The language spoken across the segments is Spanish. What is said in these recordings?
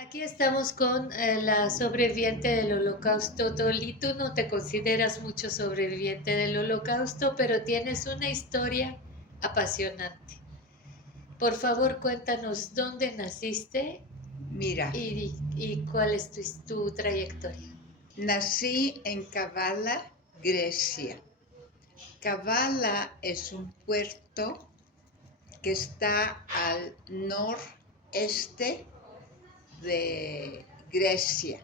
Aquí estamos con la sobreviviente del Holocausto. Dolly, tú no te consideras mucho sobreviviente del Holocausto, pero tienes una historia apasionante. Por favor, cuéntanos dónde naciste Mira, y cuál es tu trayectoria. nací en Kavala, Grecia. Kavala es un puerto que está al noreste de Grecia.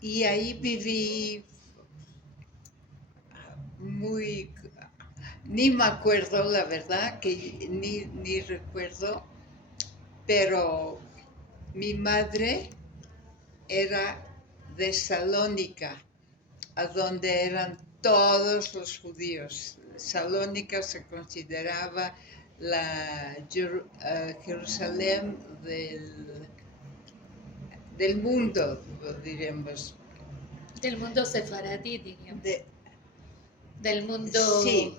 Y ahí viví muy, ni me acuerdo, la verdad, que ni recuerdo, pero mi madre era de Salónica, a donde eran todos los judíos. Salónica se consideraba la Jerusalén del mundo, diremos. Del mundo sefaradí, diríamos. De, Del mundo, sí,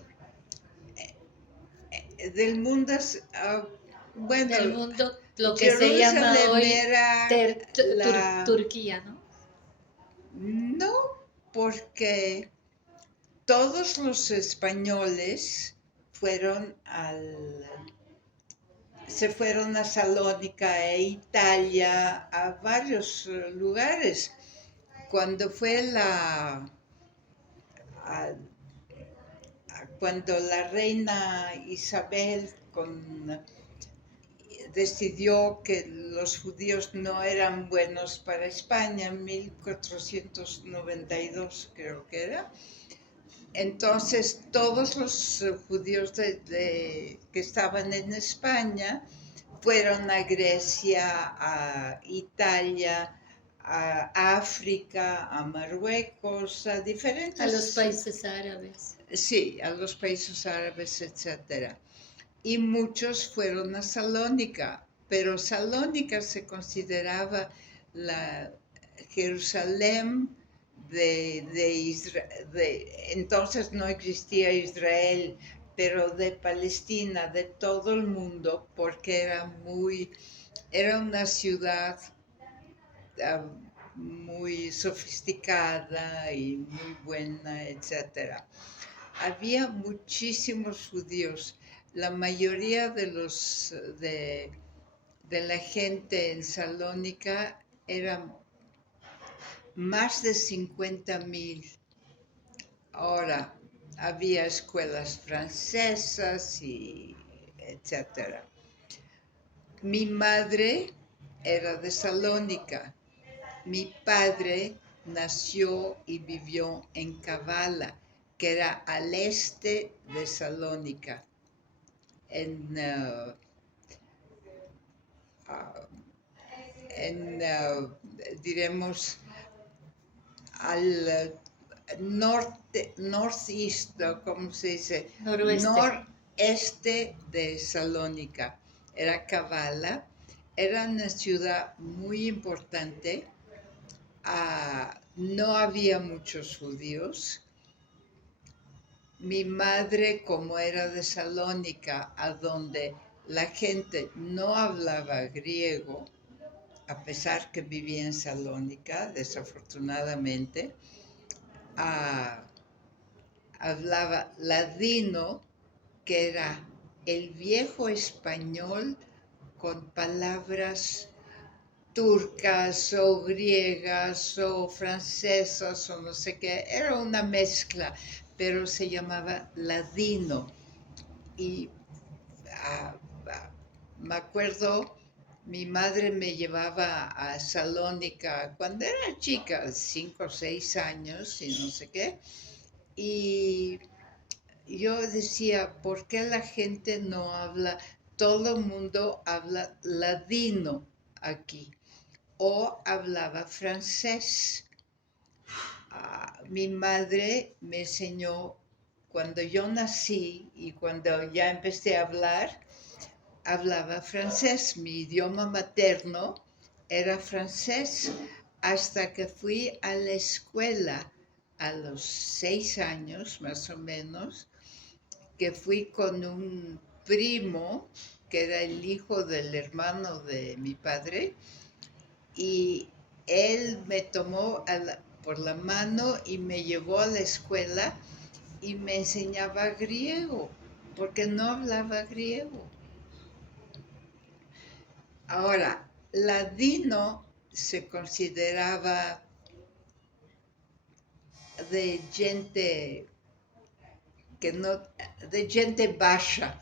del mundo, bueno, del mundo, lo que se llama Jerusalén hoy era la... Turquía, ¿no? No, porque todos los españoles fueron se fueron a Salónica e Italia, a varios lugares. Cuando fue a- cuando la reina Isabel decidió que los judíos no eran buenos para España, en 1492 creo que era. Entonces todos los judíos que estaban en España fueron a Grecia, a Italia, a África, a Marruecos, a A los diferentes, países árabes. sí, a los países árabes, etcétera. Y muchos fueron a Salónica, pero Salónica se consideraba la Jerusalén de Israel. Entonces no existía Israel, pero de Palestina, de todo el mundo, porque era una ciudad uh, muy sofisticada y muy buena, etcétera. Había muchísimos judíos. La mayoría de la gente en Salónica eran más de 50,000. Ahora, había escuelas francesas y etcétera. Mi madre era de Salónica. Mi padre nació y vivió en Kavala, que era al este de Salónica, en, uh, uh, diremos, al northeast, ¿cómo se dice? Noroeste. Noreste de Salónica. Era Kavala, era una ciudad muy importante. No había muchos judíos. Mi madre, como era de Salónica, a donde la gente no hablaba griego, a pesar que vivía en Salónica, desafortunadamente, ah, hablaba ladino, que era el viejo español con palabras turcas o griegas o francesas o no sé qué, era una mezcla, pero se llamaba ladino. Y ah, ah, me acuerdo, mi madre me llevaba a Salónica cuando era chica, 5 o 6 años y no sé qué, y yo decía, ¿por qué la gente no habla? Todo el mundo habla ladino aquí o hablaba francés. Mi madre me enseñó cuando yo nací y cuando ya empecé a hablar, hablaba francés. Mi idioma materno era francés hasta que fui a la escuela a los 6 años más o menos, que fui con un primo que era el hijo del hermano de mi padre, y él me tomó por la mano y me llevó a la escuela y me enseñaba griego, porque no hablaba griego. Ahora, ladino se consideraba de gente que no, de gente baja,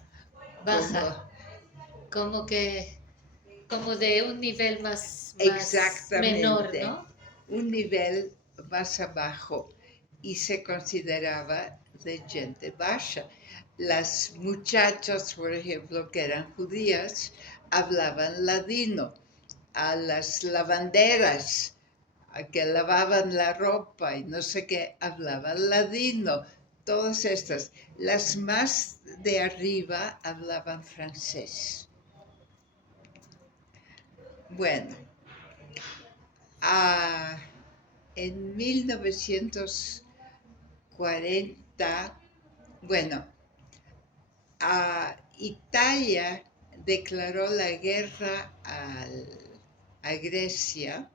Baja, como como que, como de un nivel más menor, exactamente ¿no? un nivel más abajo y se consideraba de gente baja. Las muchachas, por ejemplo, que eran judías, hablaban ladino. A las lavanderas, a que lavaban la ropa y no sé qué, hablaban ladino. Todas estas. Las más de arriba hablaban francés. Bueno, en 1940, bueno, Italia declaró la guerra a Grecia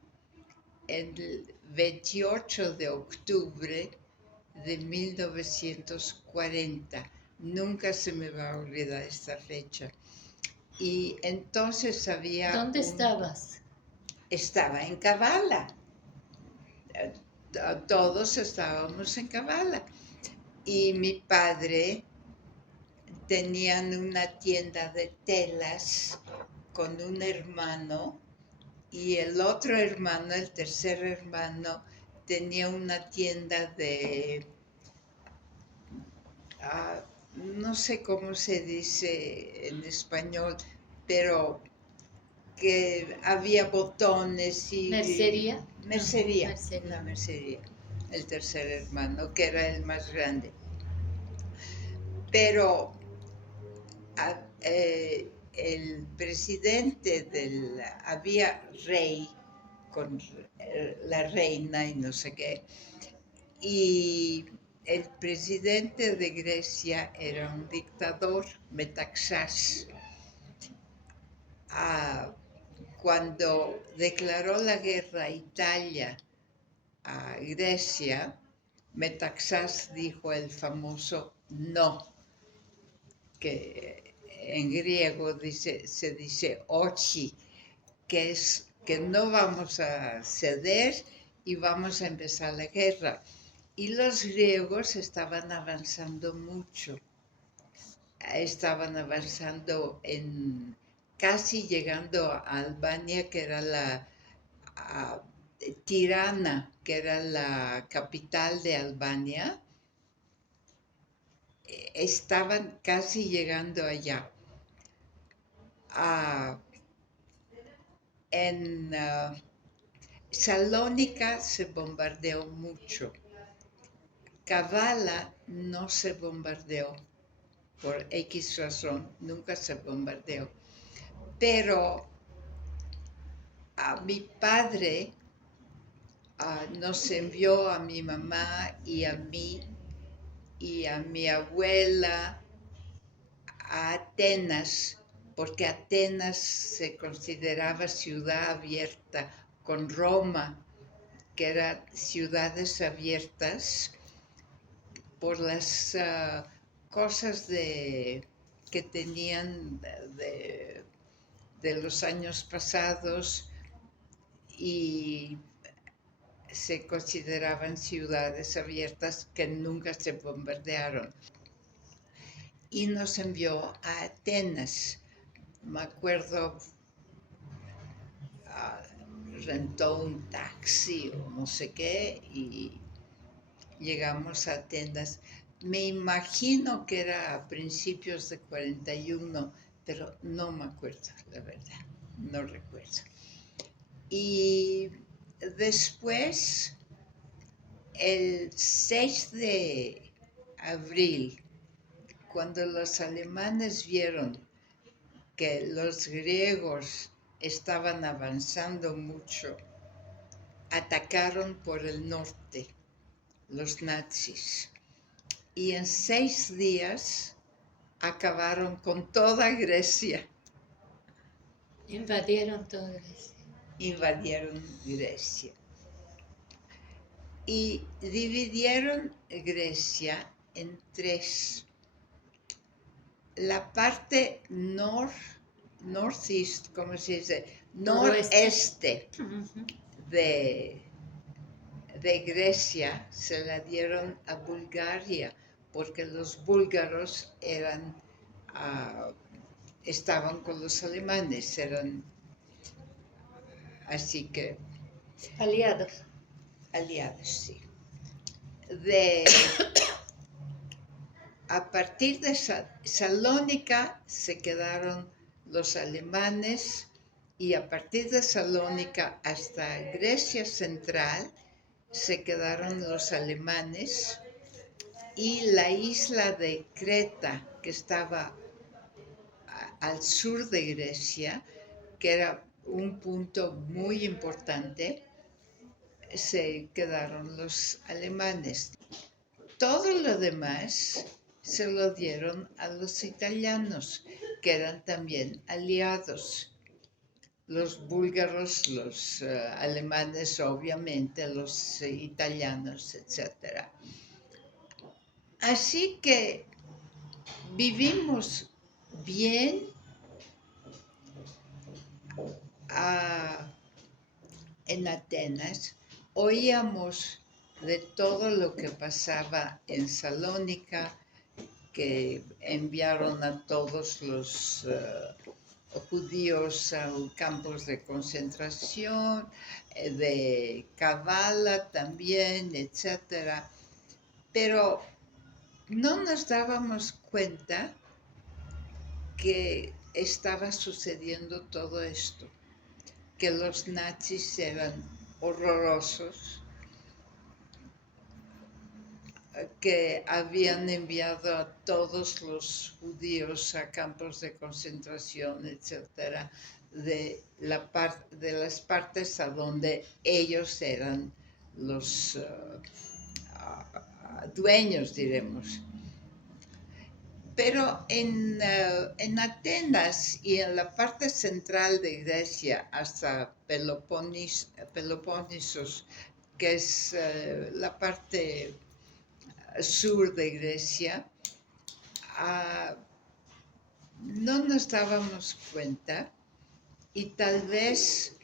el 28 de octubre de 1940. Nunca se me va a olvidar esta fecha. Y entonces ¿Dónde estabas? Estaba en Kavala. Todos estábamos en Kavala. Y mi padre tenían una tienda de telas con un hermano y el otro hermano, el tercer hermano, tenía una tienda de, no sé cómo se dice en español, pero que había botones y ¿Mercería? No, mercería, mercería. una mercería, el tercer hermano, que era el más grande. Pero el presidente había rey con la reina y no sé qué, y el presidente de Grecia era un dictador, Metaxás. Cuando declaró la guerra a Italia, a Grecia, Metaxás dijo el famoso no, que en griego se dice ochi, que es que no vamos a ceder y vamos a empezar la guerra. Y los griegos estaban avanzando mucho, estaban avanzando casi llegando a Albania, que era a Tirana, que era la capital de Albania, estaban casi llegando allá. En Salónica se bombardeó mucho. Kavala no se bombardeó, por X razón, nunca se bombardeó. Pero a mi padre nos envió a mi mamá y a mí y a mi abuela a Atenas, porque Atenas se consideraba ciudad abierta con Roma, que eran ciudades abiertas por las cosas que tenían de los años pasados y se consideraban ciudades abiertas que nunca se bombardearon. Y nos envió a Atenas. Me acuerdo, rentó un taxi o no sé qué y llegamos a Atenas. Me imagino que era a principios de 41, pero no me acuerdo, la verdad, no recuerdo. Y después, el 6 de abril, cuando los alemanes vieron que los griegos estaban avanzando mucho, atacaron por el norte los nazis y en 6 días acabaron con toda Grecia. Invadieron toda Grecia. invadieron Grecia y dividieron Grecia en tres. La parte northeast, ¿cómo se dice? Noreste Ujú. de, de Grecia se la dieron a Bulgaria, porque los búlgaros estaban con los alemanes, así que Aliados. aliados, sí. De, a partir de Salónica se quedaron los alemanes y a partir de Salónica hasta Grecia Central se quedaron los alemanes y la isla de Creta, que estaba al sur de Grecia, que era un punto muy importante, se quedaron los alemanes. Todo lo demás se lo dieron a los italianos, que eran también aliados. Los búlgaros, los alemanes, obviamente, los italianos, etc. Así que vivimos bien en Atenas, oíamos de todo lo que pasaba en Salónica, que enviaron a todos los judíos a campos de concentración, de Kavala también, etc. Pero no nos dábamos cuenta que estaba sucediendo todo esto, que los nazis eran horrorosos, que habían enviado a todos los judíos a campos de concentración, etcétera, de las partes a donde ellos eran los dueños, diremos. Pero en Atenas y en la parte central de Grecia, hasta Peloponesos, que es la parte sur de Grecia, no nos dábamos cuenta y tal vez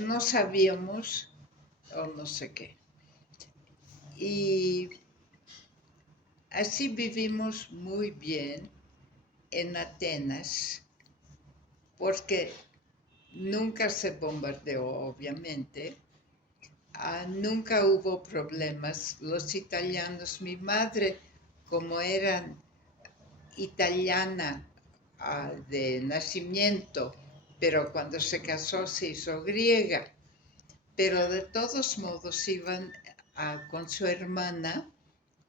no sabíamos o no sé qué. Y así vivimos muy bien en Atenas, porque nunca se bombardeó, obviamente. Nunca hubo problemas. Los italianos, mi madre, como era italiana de nacimiento, pero cuando se casó se hizo griega, pero de todos modos iban con su hermana,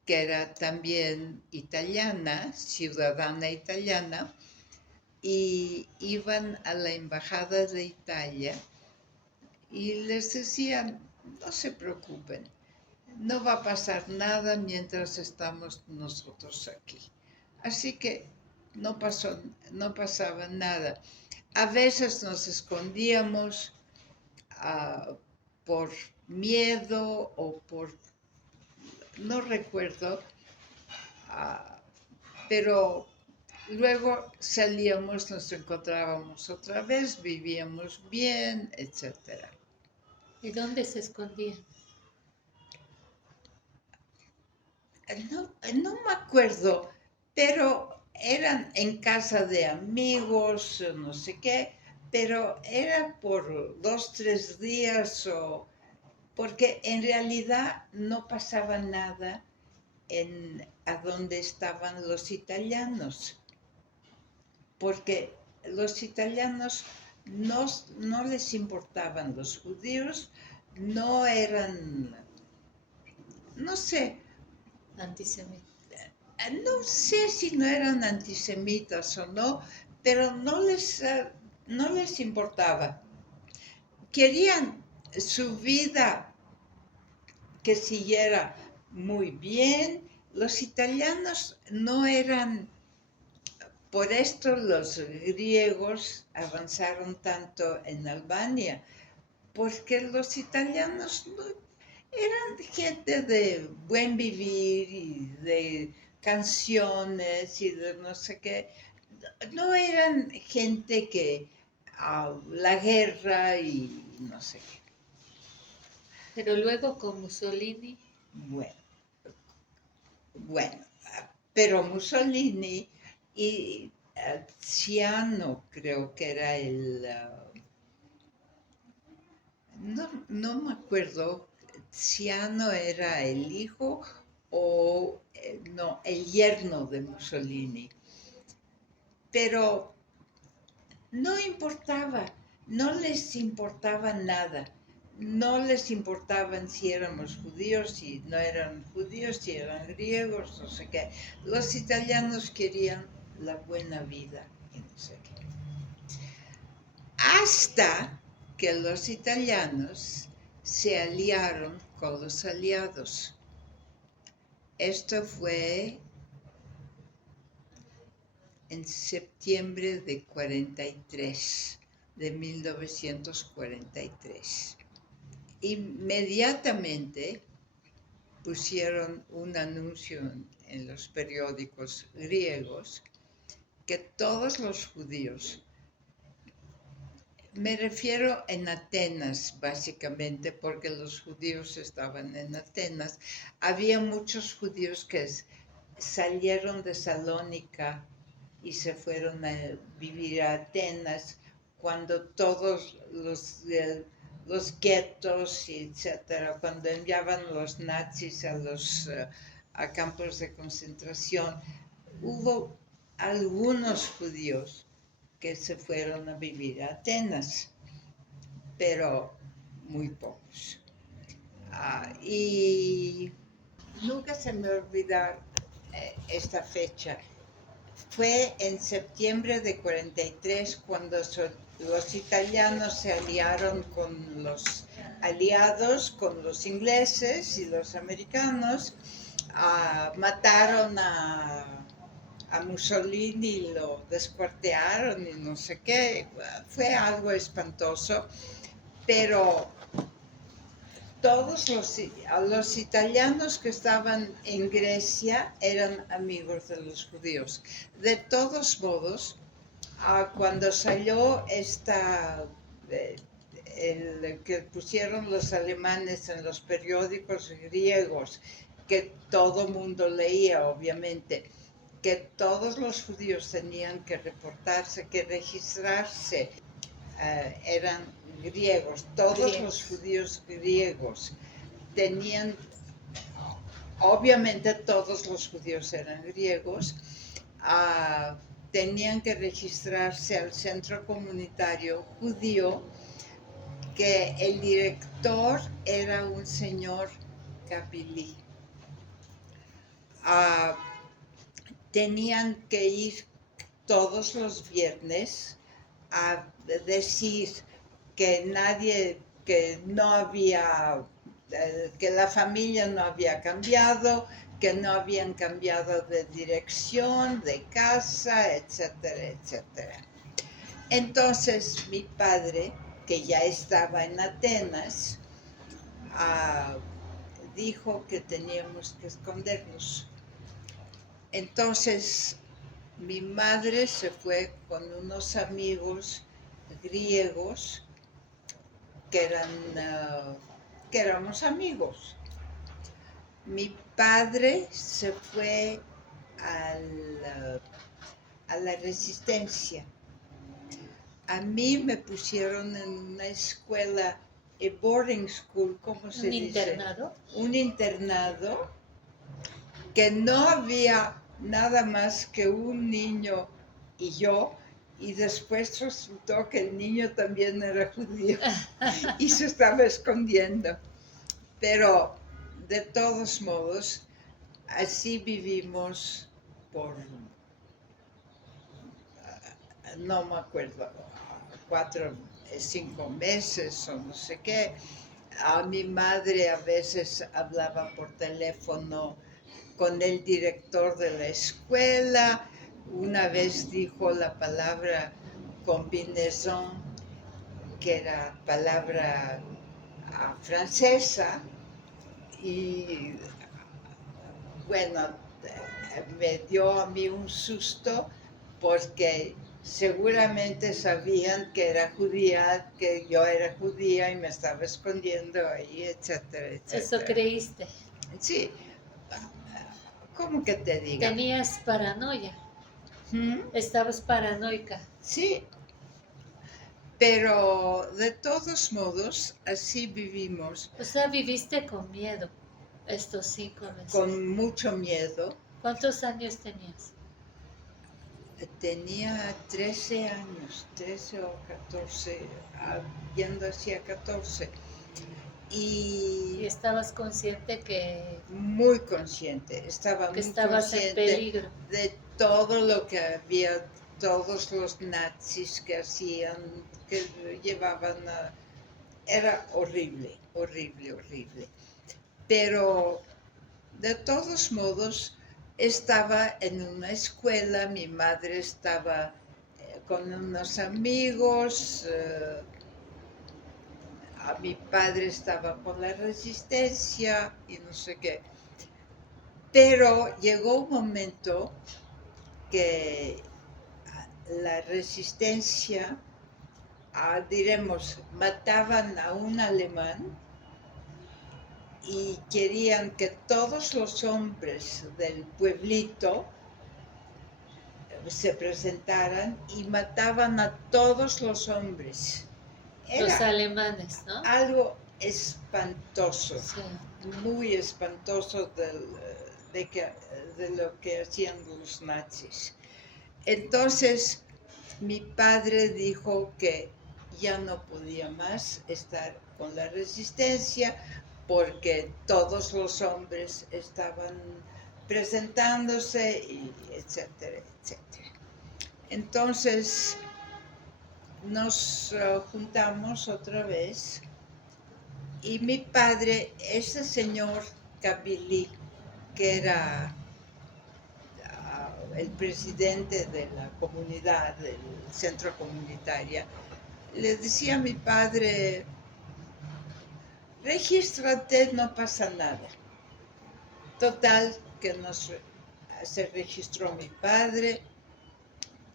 que era también italiana, ciudadana italiana, y iban a la embajada de Italia y les decían, no se preocupen, no va a pasar nada mientras estamos nosotros aquí. Así que no pasaba nada. A veces nos escondíamos por miedo o no recuerdo, pero luego salíamos, nos encontrábamos otra vez, vivíamos bien, etc. ¿Y dónde se escondían? No me acuerdo, pero eran en casa de amigos, no sé qué, pero era por 2, 3 días porque en realidad no pasaba nada a donde estaban los italianos, porque los italianos no les importaban los judíos, no eran, no sé, Antisemitas. no sé si no eran antisemitas o no, pero no les importaba. Querían su vida que siguiera muy bien. Los italianos no eran por esto los griegos avanzaron tanto en Albania, porque los italianos no, eran gente de buen vivir y de canciones y de no sé qué. No eran gente que la guerra y no sé qué. Pero luego con Mussolini, Bueno, bueno, pero Mussolini y Ciano creo que era no me acuerdo, Ciano era el hijo o no, el yerno de Mussolini. Pero no importaba, no les importaba nada. No les importaban si éramos judíos, si no eran judíos, si eran griegos, no sé qué. Los italianos querían la buena vida y no sé qué. Hasta que los italianos se aliaron con los aliados. Esto fue en septiembre de 43, de 1943. Inmediatamente pusieron un anuncio en los periódicos griegos que todos los judíos, me refiero en Atenas básicamente porque los judíos estaban en Atenas, había muchos judíos que salieron de Salónica y se fueron a vivir a Atenas cuando todos los guetos, etcétera, cuando enviaban los nazis a campos de concentración, hubo algunos judíos que se fueron a vivir a Atenas, pero muy pocos. Y nunca se me olvida esta fecha. Fue en septiembre de 43 cuando los italianos se aliaron con los aliados, con los ingleses y los americanos, mataron a Mussolini, lo descuartearon y no sé qué, fue algo espantoso, pero todos los italianos que estaban en Grecia eran amigos de los judíos. De todos modos, cuando salió el que pusieron los alemanes en los periódicos griegos, que todo mundo leía, obviamente, que todos los judíos tenían que reportarse, que registrarse, eran griegos, todos los judíos griegos tenían, obviamente todos los judíos eran griegos, tenían que registrarse al centro comunitario judío, que el director era un señor Gabili. Tenían que ir todos los viernes a decir que que no había, que la familia no había cambiado, que no habían cambiado de dirección, de casa, etcétera, etcétera. Entonces mi padre, que ya estaba en Atenas, dijo que teníamos que escondernos. Entonces mi madre se fue con unos amigos griegos que éramos amigos. Mi padre se fue a la Resistencia. A mí me pusieron en una escuela, boarding school, ¿cómo se dice? ¿un internado? Un internado que no había nada más que un niño y yo, y después resultó que el niño también era judío y se estaba escondiendo. Pero de todos modos, así vivimos por, no me acuerdo, 4, 5 meses o no sé qué. A mi madre a veces hablaba por teléfono con el director de la escuela. una vez dijo la palabra combinaison, que era palabra francesa, y bueno, me dio a mí un susto porque seguramente sabían que era judía, que yo era judía y me estaba escondiendo ahí, etcétera, Eso etcétera. creíste. Sí, ¿cómo que te diga? Tenías paranoia. ¿Mm? Estabas paranoica. Sí, pero de todos modos, así vivimos, O sea, viviste con miedo estos 5 meses. con mucho miedo. ¿Cuántos años tenías? Tenía 13 años, 13 o 14, yendo hacia 14. Y Y estabas consciente que muy consciente, estaba muy estabas en consciente peligro. de todo lo que había, todos los nazis que hacían, que llevaban a... Era horrible, horrible, horrible. Pero de todos modos, estaba en una escuela, mi madre estaba con unos amigos, a mi padre estaba con la resistencia y no sé qué. Pero llegó un momento que la resistencia, diremos, mataban a un alemán y querían que todos los hombres del pueblito se presentaran y mataban a todos los hombres. Los Era alemanes, ¿no? algo espantoso, Sí. muy espantoso de lo que hacían los nazis. Entonces, mi padre dijo que ya no podía más estar con la resistencia porque todos los hombres estaban presentándose, y etcétera, etcétera. Entonces nos juntamos otra vez y mi padre, ese señor Kabili, que era el presidente de la comunidad, del centro comunitaria, le decía a mi padre, regístrate, no pasa nada. Total, que se registró mi padre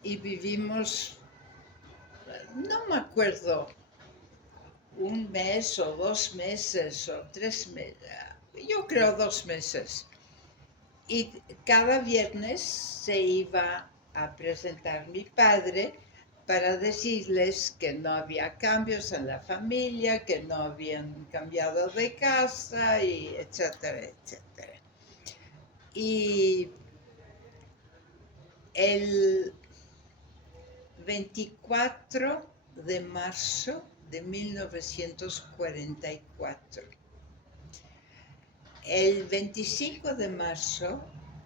y vivimos, no me acuerdo, un mes o 2 meses o 3 meses, yo creo 2 meses. Y cada viernes se iba a presentar mi padre para decirles que no había cambios en la familia, que no habían cambiado de casa, y etcétera, etcétera. Y el 24 de marzo de 1944. El 25 de marzo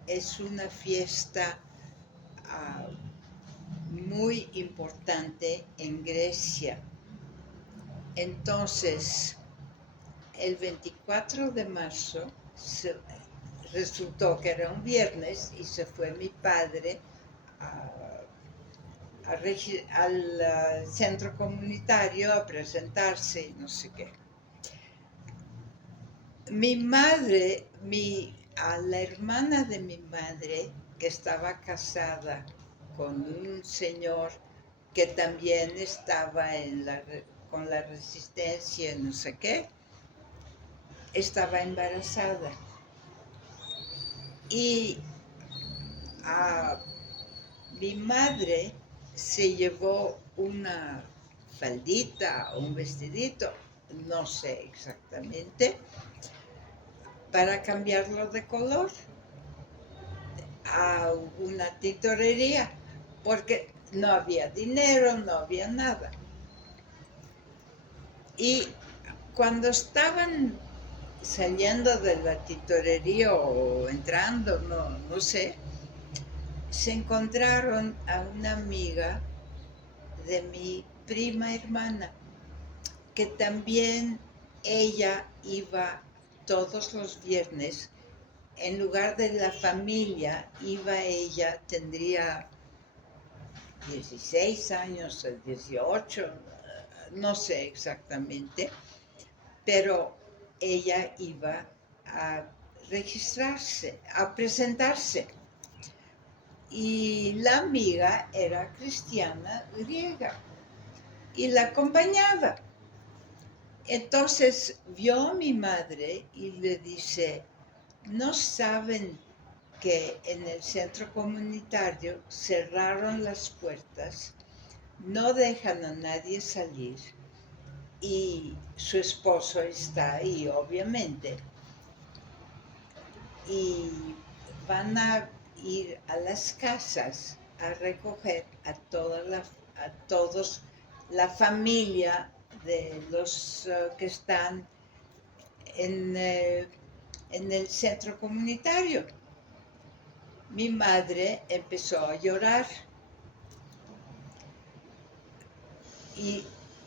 es una fiesta muy importante en Grecia. Entonces, el 24 de marzo resultó que era un viernes y se fue mi padre al centro comunitario a presentarse y no sé qué. Mi madre, a la hermana de mi madre, que estaba casada con un señor que también estaba con la resistencia, no sé qué, estaba embarazada. Y mi madre se llevó una faldita o un vestidito, no sé exactamente, para cambiarlo de color a una tintorería, porque no había dinero, no había nada. Y cuando estaban saliendo de la tintorería o entrando, no sé, se encontraron a una amiga de mi prima hermana, que también ella iba todos los viernes. En lugar de la familia, iba ella, tendría 16 años, 18, no sé exactamente, pero ella iba a registrarse, a presentarse. Y la amiga era cristiana griega y la acompañaba. Entonces vio a mi madre y le dice, ¿no saben que en el centro comunitario cerraron las puertas, no dejan a nadie salir y su esposo está ahí, obviamente, y van a ir a las casas a recoger a todos la familia de los que están en, en el centro comunitario? Mi madre empezó a llorar y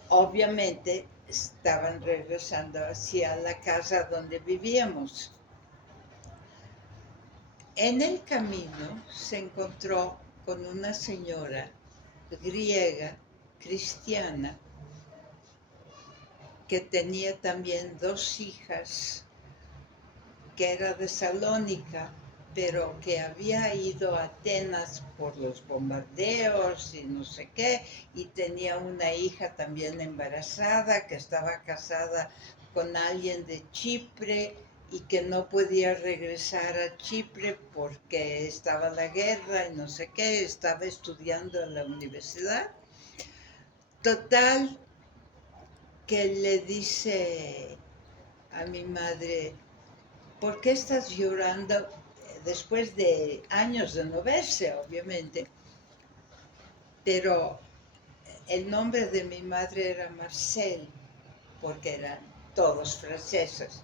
obviamente estaban regresando hacia la casa donde vivíamos. En el camino se encontró con una señora griega, cristiana, que tenía también dos hijas, que era de Salónica, pero que había ido a Atenas por los bombardeos y no sé qué, y tenía una hija también embarazada que estaba casada con alguien de Chipre y que no podía regresar a Chipre porque estaba la guerra y no sé qué, estaba estudiando en la universidad. Total, que le dice a mi madre, ¿por qué estás llorando? Después de años de no verse, obviamente, pero el nombre de mi madre era Marcel, porque eran todos franceses,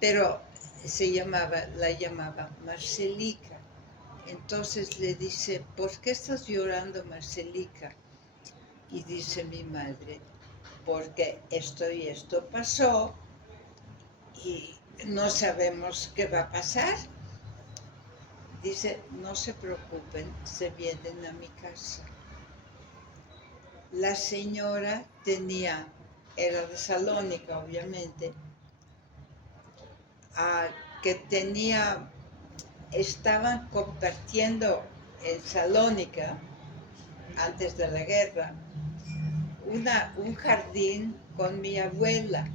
pero la llamaba Marcelica. Entonces le dice, ¿por qué estás llorando, Marcelica? Y dice mi madre, porque esto y esto pasó y no sabemos qué va a pasar. Dice, no se preocupen, se vienen a mi casa. La señora era de Salónica, obviamente, que estaban compartiendo en Salónica, antes de la guerra, un jardín con mi abuela.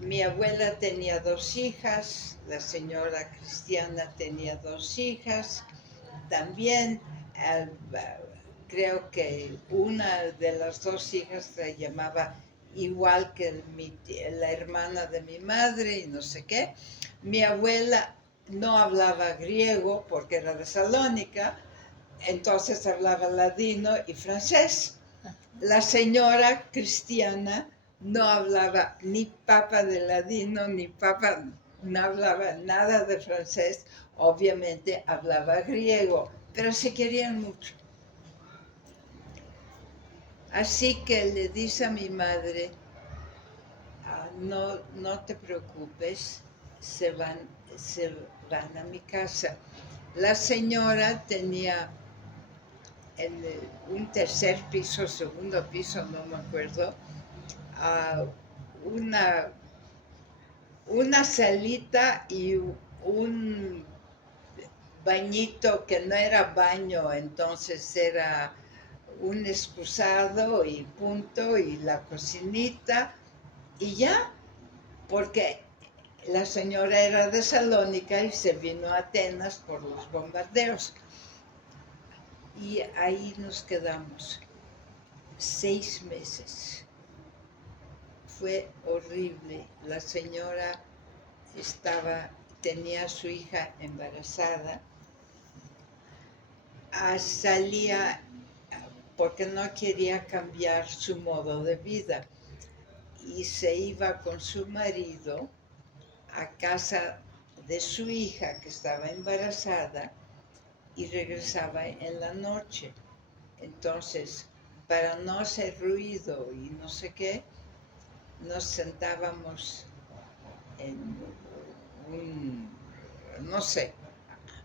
Mi abuela tenía dos hijas, la señora cristiana tenía dos hijas, también creo que una de las dos hijas la llamaba igual que la hermana de mi madre y no sé qué. Mi abuela no hablaba griego porque era de Salónica, entonces hablaba ladino y francés. La señora cristiana no hablaba ni papa de ladino, ni papa, no hablaba nada de francés, obviamente hablaba griego, pero se querían mucho. Así que le dice a mi madre, no te preocupes, se van a mi casa. La señora tenía en un tercer piso, segundo piso, no me acuerdo, una salita y un bañito que no era baño, entonces era un excusado y punto, y la cocinita, y ya, porque la señora era de Salónica y se vino a Atenas por los bombardeos. Y ahí nos quedamos 6 meses. Fue horrible. La señora tenía a su hija embarazada, salía porque no quería cambiar su modo de vida y se iba con su marido a casa de su hija que estaba embarazada y regresaba en la noche. Entonces, para no hacer ruido y no sé qué, nos sentábamos en no sé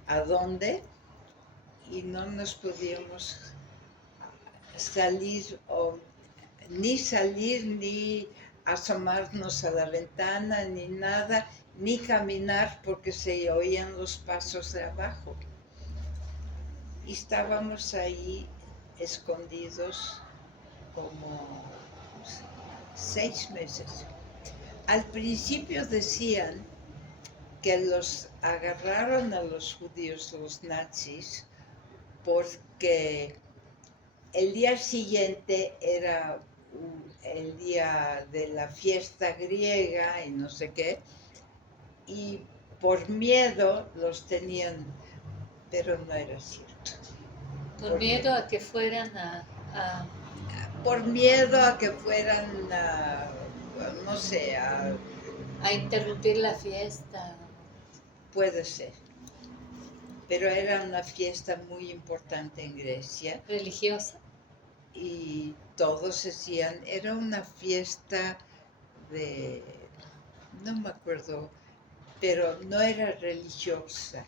a dónde, y no nos podíamos salir, ni asomarnos a la ventana, ni nada, ni caminar porque se oían los pasos de abajo. Y estábamos ahí escondidos como 6 meses. Al principio decían que los agarraron a los judíos, los nazis, porque el día siguiente era el día de la fiesta griega y no sé qué, y por miedo los tenían, pero no era cierto. Por miedo a que fueran Por miedo a que fueran, no sé, a interrumpir la fiesta. puede ser. Pero era una fiesta muy importante en Grecia. Religiosa. Y todos decían, era una fiesta de, no me acuerdo, pero no era religiosa,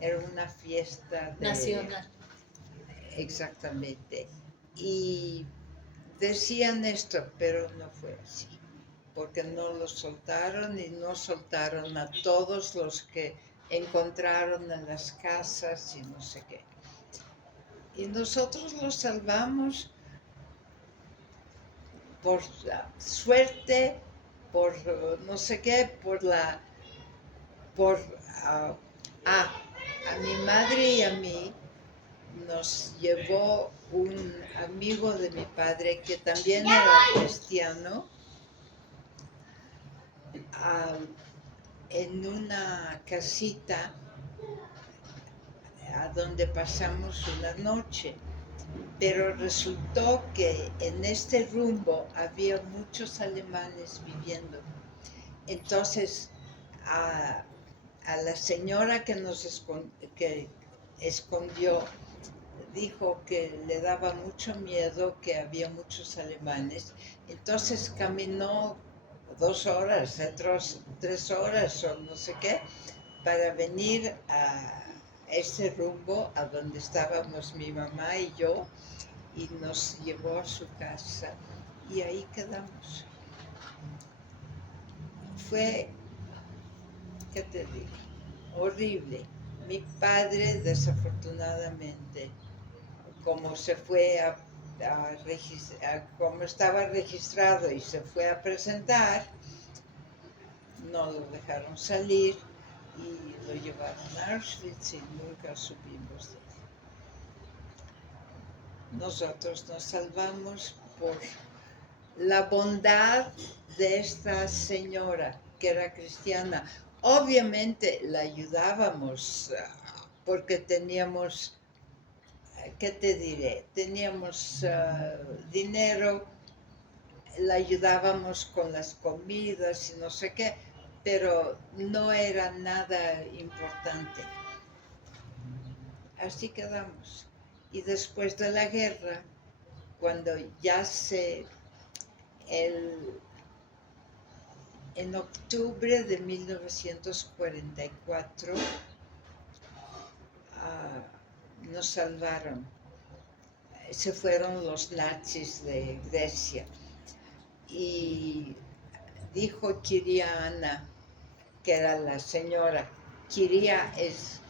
era una fiesta Nacional. Exactamente. Y decían esto, pero no fue así, porque no los soltaron y no soltaron a todos los que encontraron en las casas y no sé qué. Y nosotros los salvamos por suerte, por no sé qué, a mi madre y a mí nos llevó un amigo de mi padre que también era cristiano en una casita a donde pasamos una noche. Pero resultó que en este rumbo había muchos alemanes viviendo. Entonces, a la señora que que escondió, dijo que le daba mucho miedo, que había muchos alemanes. Entonces caminó 2 horas, 3 horas o no sé qué, para venir a ese rumbo a donde estábamos mi mamá y yo, y nos llevó a su casa y ahí quedamos. Fue, ¿qué te digo? Horrible. Mi padre, desafortunadamente, como se fue como estaba registrado y se fue a presentar, no lo dejaron salir y lo llevaron a Auschwitz y nunca supimos de él. Nosotros nos salvamos por la bondad de esta señora que era cristiana. Obviamente la ayudábamos porque teníamos, ¿qué te diré? Teníamos dinero, la ayudábamos con las comidas y no sé qué, pero no era nada importante. Así quedamos. Y después de la guerra, cuando ya en octubre de 1944 nos salvaron. Se fueron los nazis de Grecia. Y dijo Kiria Ana, que era la señora. Kiria es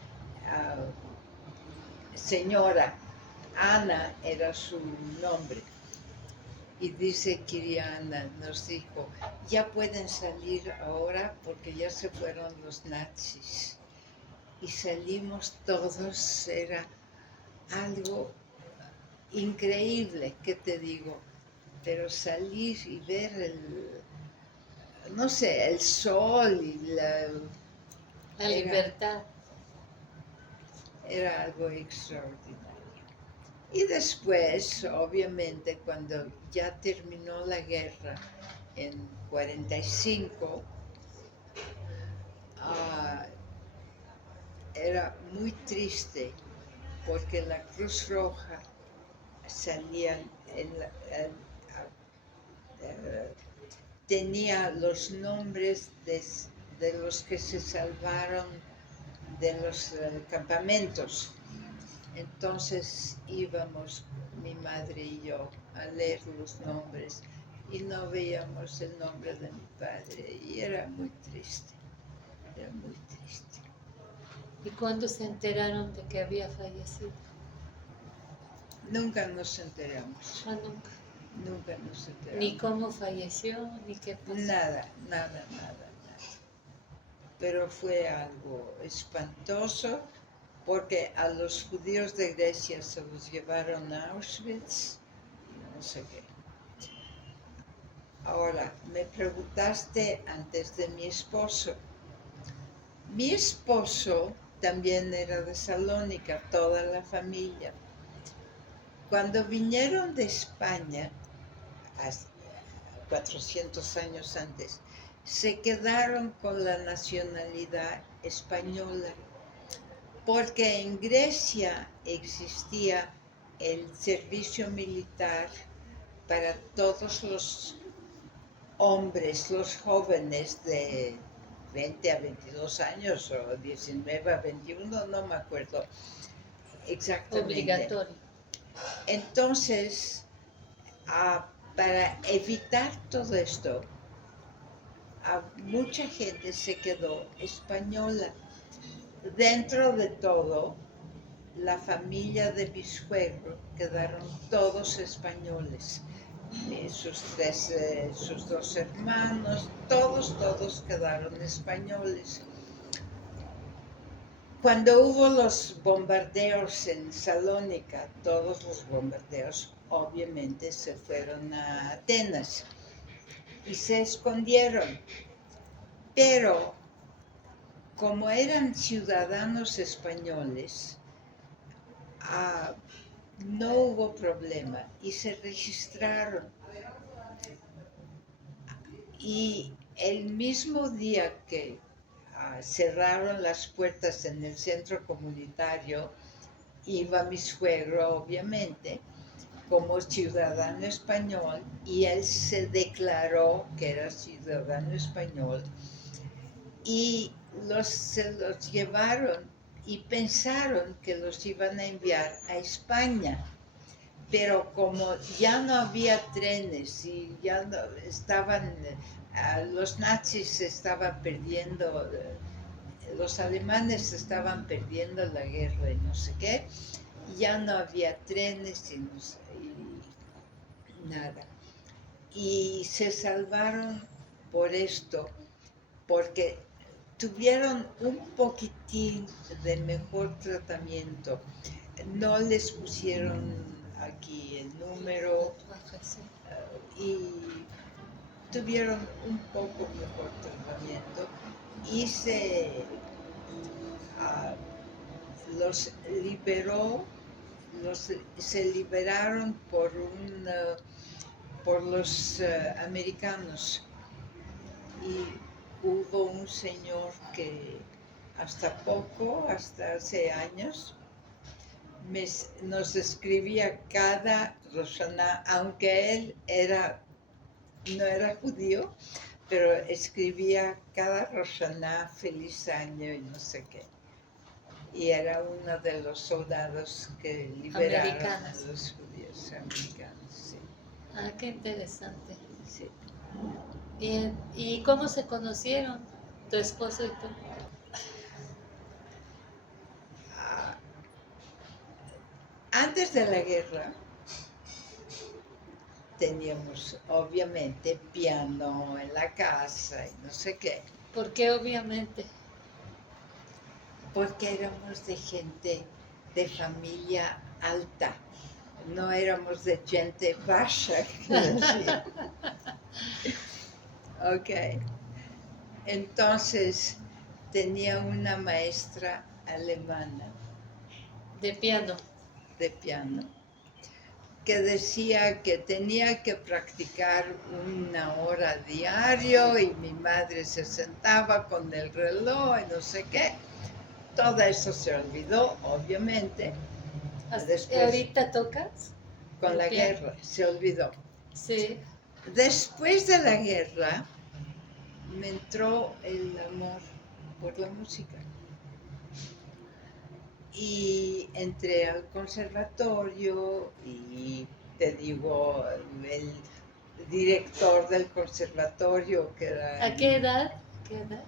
señora, Ana era su nombre. Y dice Kiriana, nos dijo, ya pueden salir ahora porque ya se fueron los nazis. Y salimos todos, era algo increíble, ¿qué te digo? Pero salir y ver no sé, el sol y la libertad. Era algo extraordinario. Y después, obviamente, cuando ya terminó la guerra en 45, era muy triste porque la Cruz Roja tenía los nombres de los que se salvaron de los campamentos. Entonces íbamos, mi madre y yo a leer los nombres y no veíamos el nombre de mi padre y era muy triste, era muy triste. ¿Y cuándo se enteraron de que había fallecido? Nunca nos enteramos, Ah, nunca. nunca nos enteramos. Ni cómo falleció, ni qué pasó. Nada, nada, nada, nada. Pero fue algo espantoso porque a los judíos de Grecia se los llevaron a Auschwitz y no sé qué. Ahora, me preguntaste antes de mi esposo. Mi esposo también era de Salónica, toda la familia. Cuando vinieron de España, hace 400 años antes, se quedaron con la nacionalidad española, porque en Grecia existía el servicio militar para todos los hombres, los jóvenes de 20 a 22 años o 19 a 21, no me acuerdo exactamente. Obligatorio. Entonces, para evitar todo esto, mucha gente se quedó española. Dentro de todo, la familia de mi suegro quedaron todos españoles. Sus dos hermanos, todos quedaron españoles. Cuando hubo los bombardeos en Salónica, todos los bombardeos obviamente se fueron a Atenas y se escondieron. Pero como eran ciudadanos españoles, no hubo problema y se registraron. Y el mismo día que cerraron las puertas en el centro comunitario, iba mi suegro, obviamente, como ciudadano español, y él se declaró que era ciudadano español, y se los llevaron y pensaron que los iban a enviar a España. Pero como ya no había trenes y ya no estaban, los nazis estaban perdiendo, los alemanes estaban perdiendo la guerra y no sé qué, ya no había trenes y nada. Y se salvaron por esto, porque tuvieron un poquitín de mejor tratamiento. No les pusieron aquí el número y tuvieron un poco mejor tratamiento y los liberó, se liberaron por los americanos, y hubo un señor que hasta hace años, nos escribía cada Rosh Hashanah, aunque él no era judío, pero escribía cada Rosh Hashanah feliz año y no sé qué. Y era uno de los soldados que liberaron a los judíos americanos. Sí. Ah, qué interesante. Sí. Bien, ¿y cómo se conocieron tu esposo y tú? Antes de la guerra teníamos obviamente piano en la casa y no sé qué. ¿Por qué obviamente? Porque éramos de gente de familia alta, no éramos de gente baja. Ok. Entonces tenía una maestra alemana De piano. Que decía que tenía que practicar 1 hora diario y mi madre se sentaba con el reloj y no sé qué. Todo eso se olvidó, obviamente. Después, ¿ahorita tocas? Con la guerra, se olvidó. Sí. Después de la guerra, me entró el amor por la música. Y entré al conservatorio y te digo, el director del conservatorio, que era, ¿A qué edad? ¿Qué edad?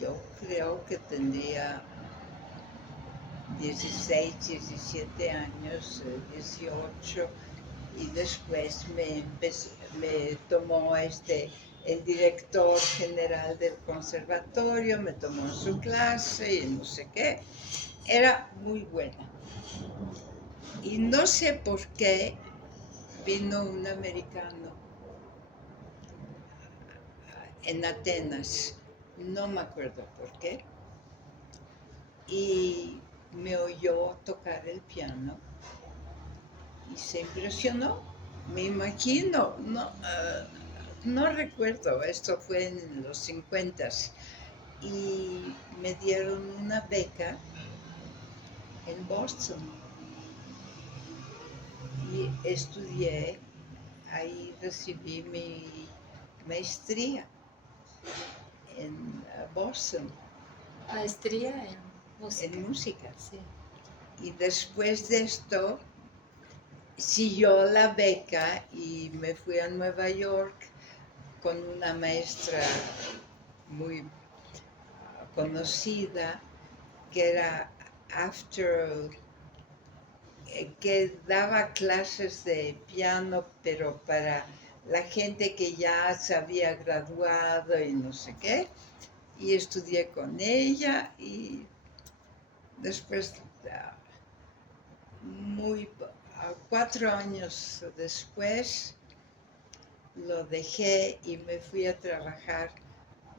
yo creo que tendría 16, 17 años, 18, y después me tomó el director general del conservatorio, me tomó en su clase y no sé qué. Era muy buena. Y no sé por qué vino un americano en Atenas, no me acuerdo por qué, y me oyó tocar el piano y se impresionó, me imagino, no recuerdo, esto fue en los 50 y me dieron una beca en Boston y estudié, ahí recibí mi maestría en Boston, Maestría en música. en música. Sí. Y después de esto, siguió la beca y me fui a Nueva York con una maestra muy conocida que era que daba clases de piano, pero para la gente que ya se había graduado y no sé qué. Y estudié con ella y después, muy 4 años después, lo dejé y me fui a trabajar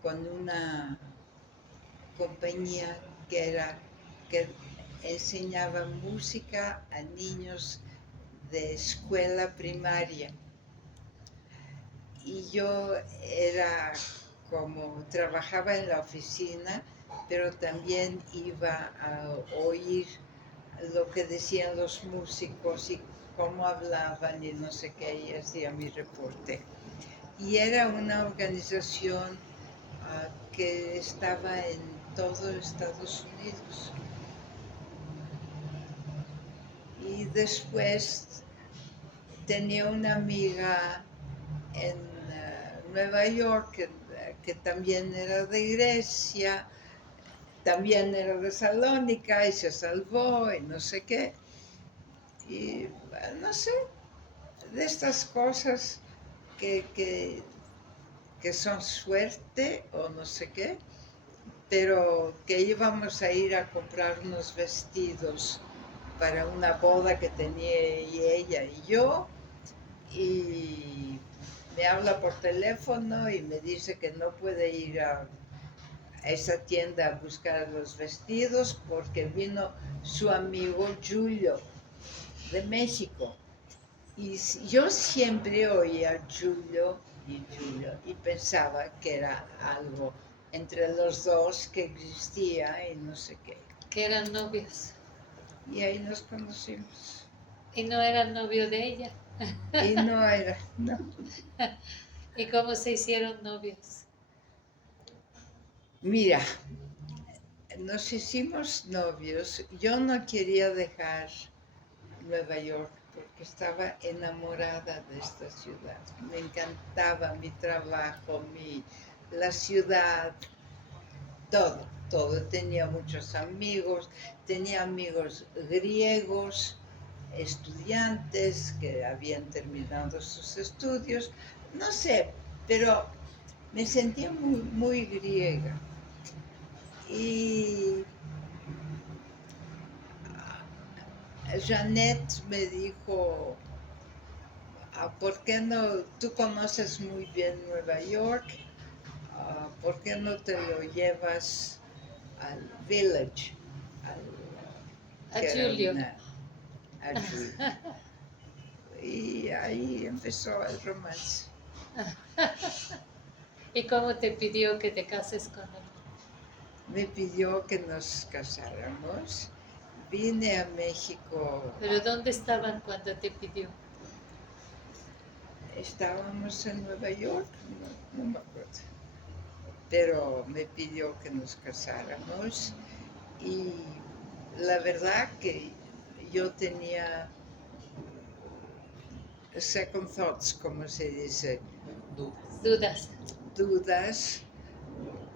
con una compañía que enseñaba música a niños de escuela primaria. Y yo era como, trabajaba en la oficina, pero también iba a oír lo que decían los músicos y cómo hablaban y no sé qué, y hacía mi reporte. Y era una organización que estaba en todo Estados Unidos. Y después tenía una amiga en Nueva York que también era de Grecia, también era de Salónica y se salvó y no sé qué. Y no sé, de estas cosas que son suerte o no sé qué, pero que íbamos a ir a comprar unos vestidos para una boda que tenía ella y yo, y me habla por teléfono y me dice que no puede ir a esa tienda a buscar los vestidos porque vino su amigo Julio de México. Y yo siempre oía Julio y pensaba que era algo entre los dos que existía y no sé qué. Que eran novios. Y ahí nos conocimos. Y no eran novio de ella. Y no era, no. ¿Y cómo se hicieron novios? Mira, nos hicimos novios. Yo no quería dejar Nueva York porque estaba enamorada de esta ciudad. Me encantaba mi trabajo, la ciudad, todo. Tenía muchos amigos, tenía amigos griegos, estudiantes que habían terminado sus estudios, no sé, pero me sentía muy griega. Y Jeanette me dijo, ¿por qué no? Tú conoces muy bien Nueva York, ¿por qué no te lo llevas al Village? A Que era Julio. a Julio. Y ahí empezó el romance. ¿Y cómo te pidió que te cases con él? Me pidió que nos casáramos. Vine a México. ¿Pero dónde estaban cuando te pidió? Estábamos en Nueva York, no me acuerdo. Pero me pidió que nos casáramos Y la verdad que yo tenía second thoughts, como se dice, Dudas. dudas,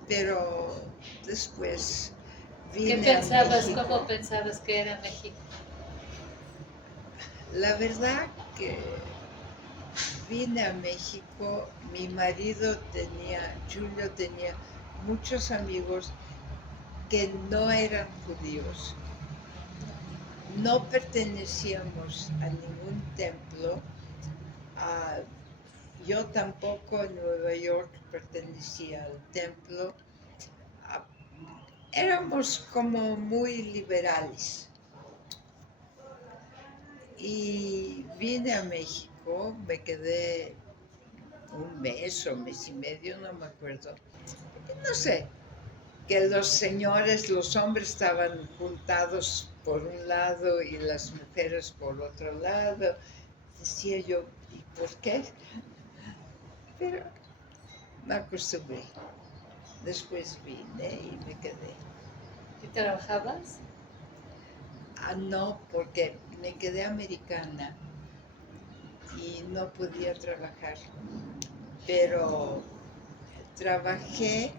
pero después ¿Qué vine a pensabas? México. ¿Cómo pensabas que era México? La verdad que vine a México, mi marido Julio tenía muchos amigos que no eran judíos. No pertenecíamos a ningún templo. Ah, yo tampoco en Nueva York pertenecía al templo. Ah, éramos como muy liberales. Y vine a México, me quedé un mes y medio, no me acuerdo. No sé, que los señores, los hombres estaban juntados por un lado y las mujeres por otro lado. Decía yo, ¿y por qué? Pero me acostumbré. Después vine y me quedé. ¿Y trabajabas? Ah, no, porque me quedé americana y no podía trabajar. Pero trabajé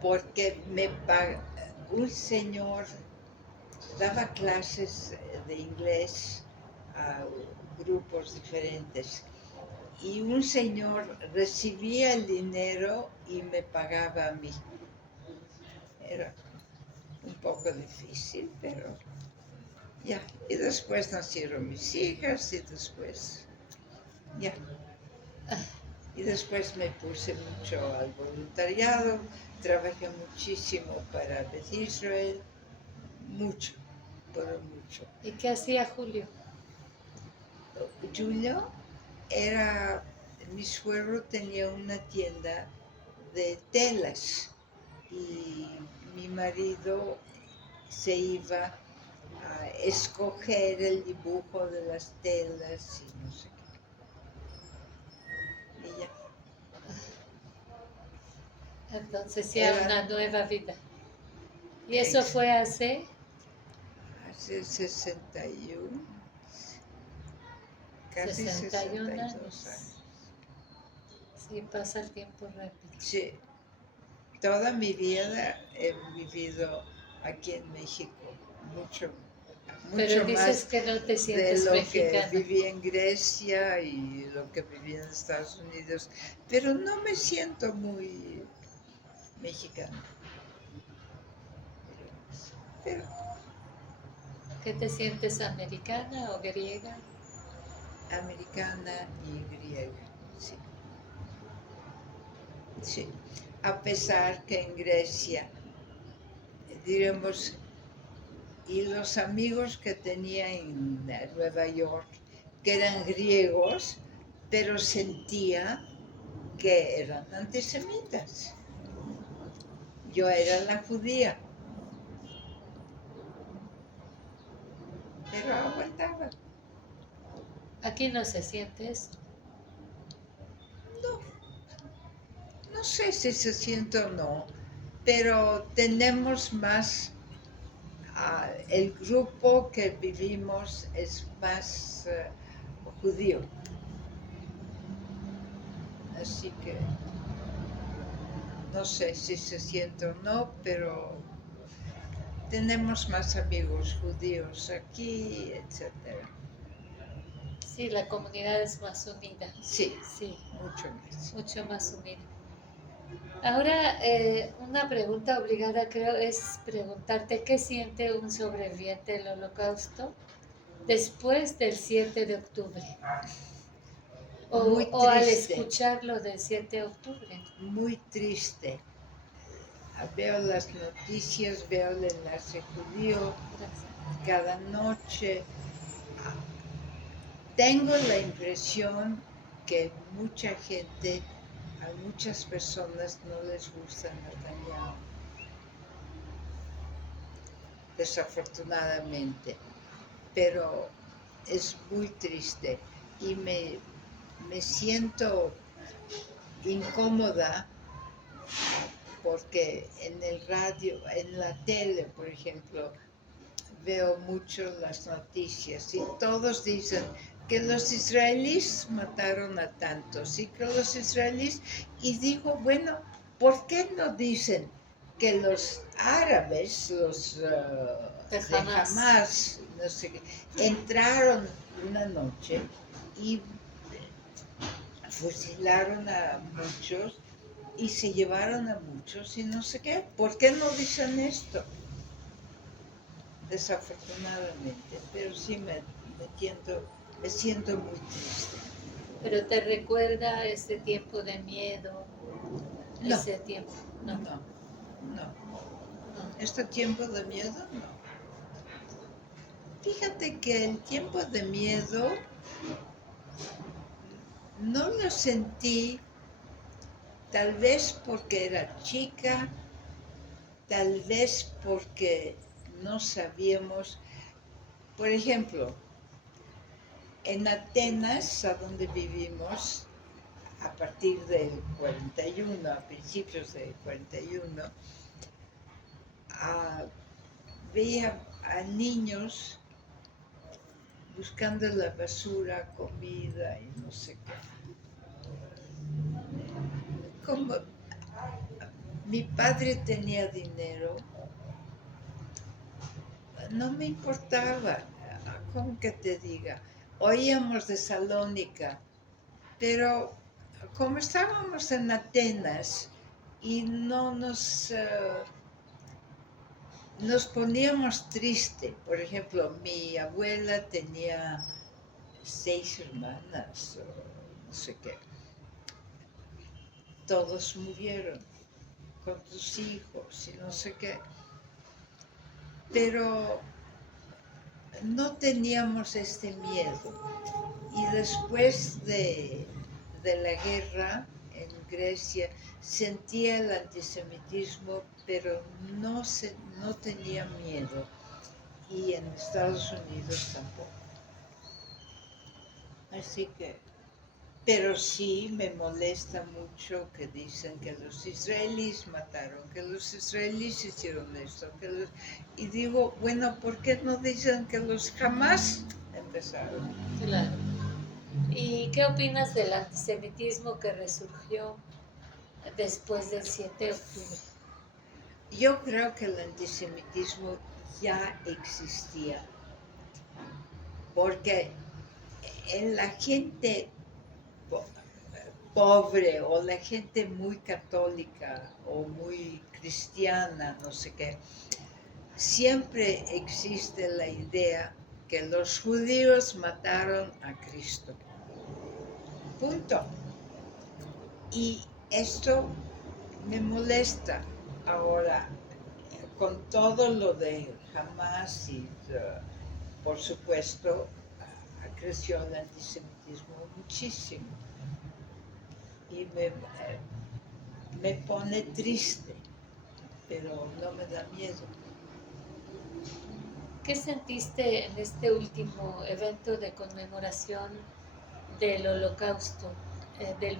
porque un señor daba clases de inglés a grupos diferentes y un señor recibía el dinero y me pagaba a mí. Era un poco difícil, pero ya. Y después nacieron mis hijas y después, ya. Y después me puse mucho al voluntariado, trabajé muchísimo para Beth Israel, mucho, pero mucho. ¿Y qué hacía Julio? Julio era, mi suegro tenía una tienda de telas y mi marido se iba a escoger el dibujo de las telas y no sé qué. Y ya. Entonces ya Era una nueva vida. ¿Y eso fue hace? hace 61, casi 61 62 años. años. Sí, pasa el tiempo rápido. Sí, toda mi vida he vivido aquí en México, mucho, Pero mucho dices más que no te de sientes lo que mexicana. viví en Grecia y lo que viví en Estados Unidos, pero no me siento muy mexicana. Pero ¿Qué te sientes americana o griega? americana y griega, sí. Sí, a pesar que en Grecia, diremos, y los amigos que tenía en Nueva York, que eran griegos, pero sentía que eran antisemitas. Yo era la judía, pero aguantaba. Aquí no se siente eso. No, no sé si se siente o no, pero tenemos más, el grupo que vivimos es más judío. Así que no sé si se siente o no, pero tenemos más amigos judíos aquí, etcétera. Sí, la comunidad es más unida. Sí, Sí, mucho más. mucho más unida. Ahora, una pregunta obligada creo es preguntarte qué siente un sobreviviente del Holocausto después del 7 de octubre Muy o al triste, escucharlo del 7 de octubre. muy triste. Veo las noticias, veo el enlace judío Gracias. cada noche. Tengo la impresión que mucha gente, a muchas personas no les gusta Netanyahu, desafortunadamente, pero es muy triste y me siento incómoda porque en el radio, en la tele, por ejemplo, veo mucho las noticias y todos dicen que los israelíes mataron a tantos y que los israelíes, y digo, bueno, ¿por qué no dicen que los árabes, los de Hamas, no sé qué, entraron una noche y fusilaron a muchos y se llevaron a muchos y no sé qué? ¿Por qué no dicen esto? Desafortunadamente, pero sí me siento muy triste. Pero te recuerda ese tiempo de miedo, No, ese tiempo, no, no, no. no. Este tiempo de miedo, no. Fíjate que el tiempo de miedo no lo sentí, tal vez porque era chica, tal vez porque no sabíamos. Por ejemplo, en Atenas, a donde vivimos, a partir del 41, a principios del 41, veía a niños buscando la basura, comida y no sé qué. Como mi padre tenía dinero, no me importaba, ¿cómo que te diga? Oíamos de Salónica, pero como estábamos en Atenas y no nos poníamos triste. Por ejemplo, mi abuela tenía 6 hermanas, o no sé qué. Todos murieron con tus hijos y no sé qué. Pero no teníamos este miedo. Y después de la guerra en Grecia sentía el antisemitismo, pero no tenía miedo. Y en Estados Unidos tampoco. Así que, pero sí me molesta mucho que dicen que los israelíes mataron, que los israelíes hicieron esto, y digo, bueno, ¿por qué no dicen que los jamás empezaron? Claro. ¿Y qué opinas del antisemitismo que resurgió después del 7 de octubre? Yo creo que el antisemitismo ya existía, porque en la gente pobre o la gente muy católica o muy cristiana, no sé qué, siempre existe la idea que los judíos mataron a Cristo. Punto. Y esto me molesta ahora con todo lo de Hamas y por supuesto creció el antisemitismo muchísimo y me pone triste, pero no me da miedo. ¿Qué sentiste en este último evento de conmemoración del Holocausto? Del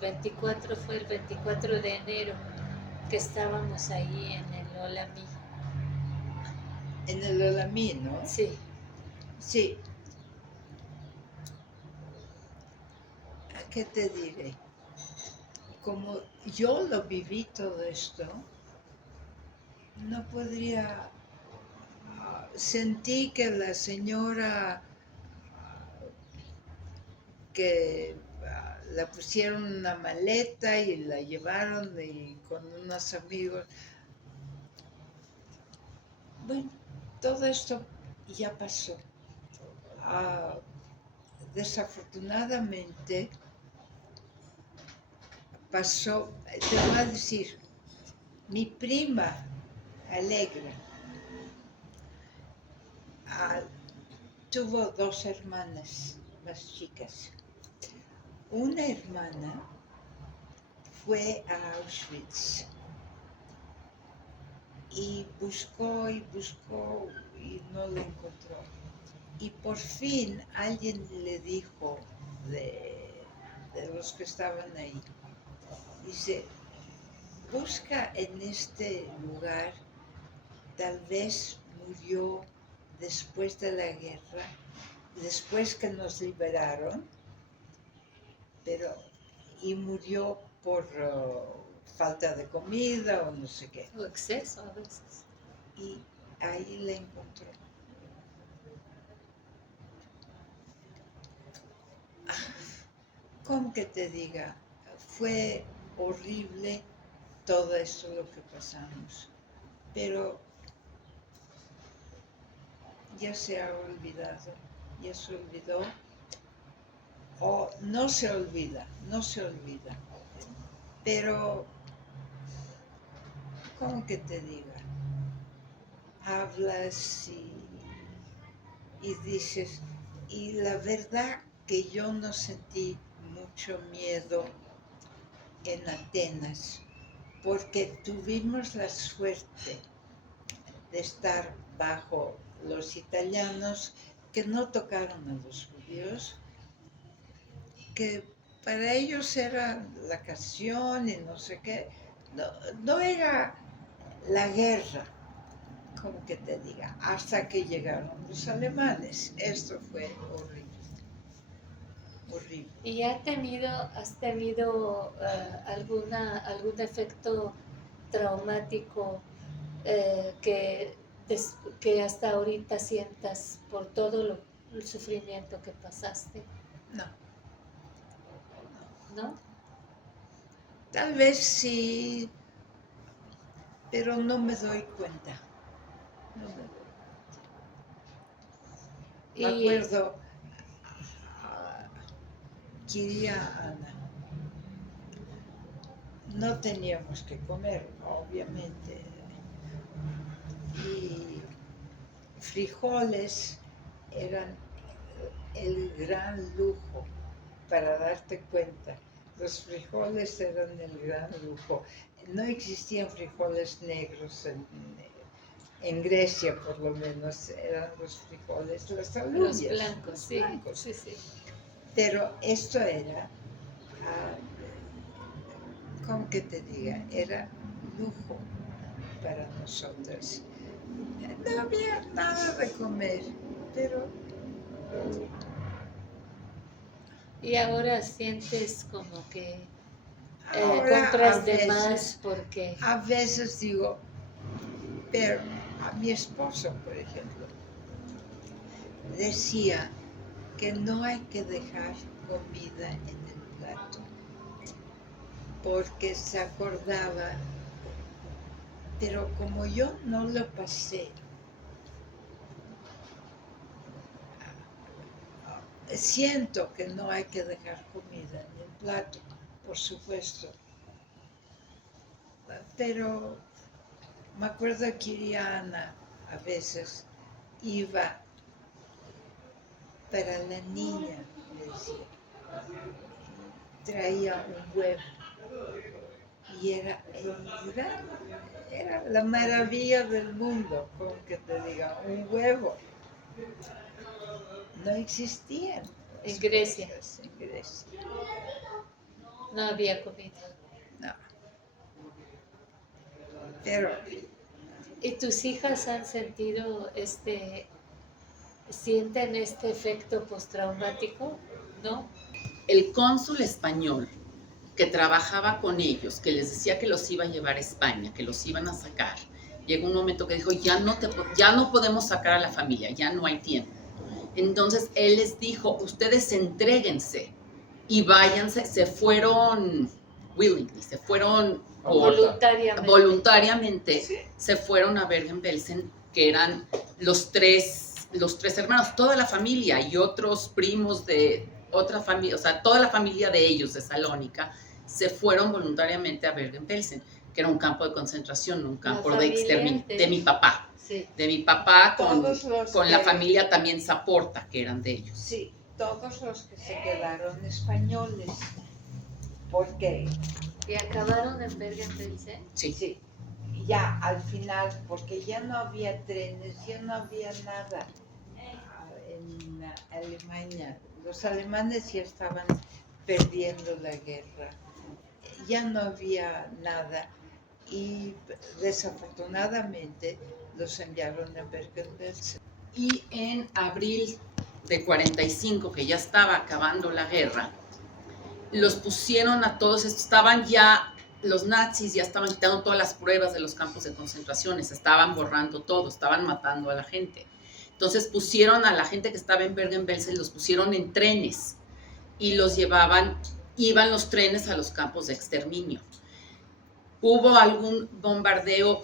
24, fue el 24 de enero, que estábamos ahí en el Olamí. En el Olamí, ¿no? Sí. Sí. ¿Qué te diré? Como yo lo viví todo esto, no podría. Sentí que la señora que la pusieron en una maleta y la llevaron con unos amigos. Bueno, todo esto ya pasó. Desafortunadamente pasó, te voy a decir, mi prima Alegra tuvo 2 hermanas más chicas. Una hermana fue a Auschwitz y buscó y no lo encontró. Y por fin alguien le dijo de los que estaban ahí, dice, busca en este lugar, tal vez murió después de la guerra, después que nos liberaron, y murió por falta de comida o no sé qué. O exceso a veces. Y ahí la encontró. ¿Cómo que te diga? Fue horrible todo esto lo que pasamos, pero ya se ha olvidado, ya se olvidó, o no se olvida, pero ¿cómo que te diga? Hablas y dices, y la verdad que yo no sentí mucho miedo en Atenas, porque tuvimos la suerte de estar bajo los italianos que no tocaron a los judíos, que para ellos era la canción y no sé qué, no era la guerra, como que te diga, hasta que llegaron los alemanes. Esto fue horrible, horrible. ¿Y has tenido algún efecto traumático que hasta ahorita sientas por todo el sufrimiento que pasaste? No. ¿No? Tal vez sí, pero no me doy cuenta. No me doy cuenta. Me acuerdo, quería Ana. No teníamos que comer, obviamente. Y frijoles eran el gran lujo, para darte cuenta. Los frijoles eran el gran lujo. No existían frijoles negros en Grecia, por lo menos, eran los frijoles, las alubias. Los blancos, sí, blancos. sí, sí. Pero esto era, ¿cómo que te diga? Era lujo para nosotros. No había nada de comer, pero... Y ahora sientes como que Ahora, compras de más porque... A veces digo, pero a mi esposo, por ejemplo, decía que no hay que dejar comida en el plato, porque se acordaba, pero como yo no lo pasé, siento que no hay que dejar comida en el plato, por supuesto, pero me acuerdo que Iriana a veces iba para la niña, me decía, traía un huevo y era la maravilla del mundo, como que te diga, un huevo. No existían En Grecia. En Grecia. No había comida. No. Pero... ¿Y tus hijas han sentido sienten este efecto postraumático? ¿No? El cónsul español que trabajaba con ellos, que les decía que los iba a llevar a España, que los iban a sacar, llegó un momento que dijo, ya no podemos sacar a la familia, ya no hay tiempo. Entonces él les dijo, ustedes entréguense y váyanse. Se fueron willingly, se fueron voluntariamente, sí. Se fueron a Bergen-Belsen, que eran los tres hermanos, toda la familia y otros primos de otra familia, o sea, toda la familia de ellos de Salónica, se fueron voluntariamente a Bergen-Belsen, que era un campo de concentración, un campo de exterminio, de mi papá. Sí. De mi papá con la familia también Zaporta, que eran de ellos. Sí, todos los que se quedaron españoles. ¿Por qué? ¿Y acabaron en Bergen-Belsen? Sí. Sí. Ya al final, porque ya no había trenes, ya no había nada en Alemania. Los alemanes ya estaban perdiendo la guerra. Ya no había nada. y desafortunadamente los enviaron a Bergen-Belsen. Y en abril de 45, que ya estaba acabando la guerra, los pusieron a todos, estaban ya, los nazis ya estaban quitando todas las pruebas de los campos de concentración, estaban borrando todo, estaban matando a la gente. Entonces pusieron a la gente que estaba en Bergen-Belsen, los pusieron en trenes y los llevaban, iban los trenes a los campos de exterminio. Hubo algún bombardeo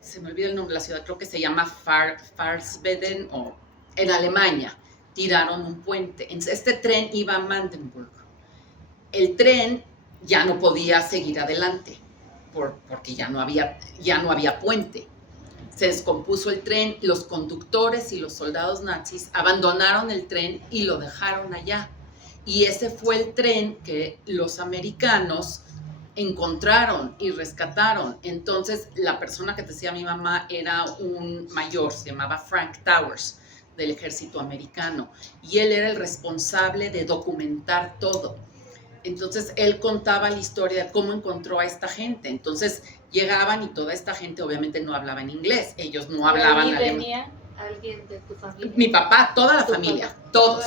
se me olvida el nombre de la ciudad, creo que se llama Farsbeden, o en Alemania, tiraron un puente. Este tren iba a Magdeburg. El tren ya no podía seguir adelante, porque ya no había puente. Se descompuso el tren, los conductores y los soldados nazis abandonaron el tren y lo dejaron allá. Y ese fue el tren que los americanos encontraron y rescataron. Entonces, la persona que te decía mi mamá era un mayor, se llamaba Frank Towers, del ejército americano, y él era el responsable de documentar todo. Entonces, él contaba la historia de cómo encontró a esta gente. Entonces, llegaban y toda esta gente obviamente no hablaba en inglés, ellos no hablaban alemán. ¿Venía alguien de tu familia? Mi papá, toda la familia, todos.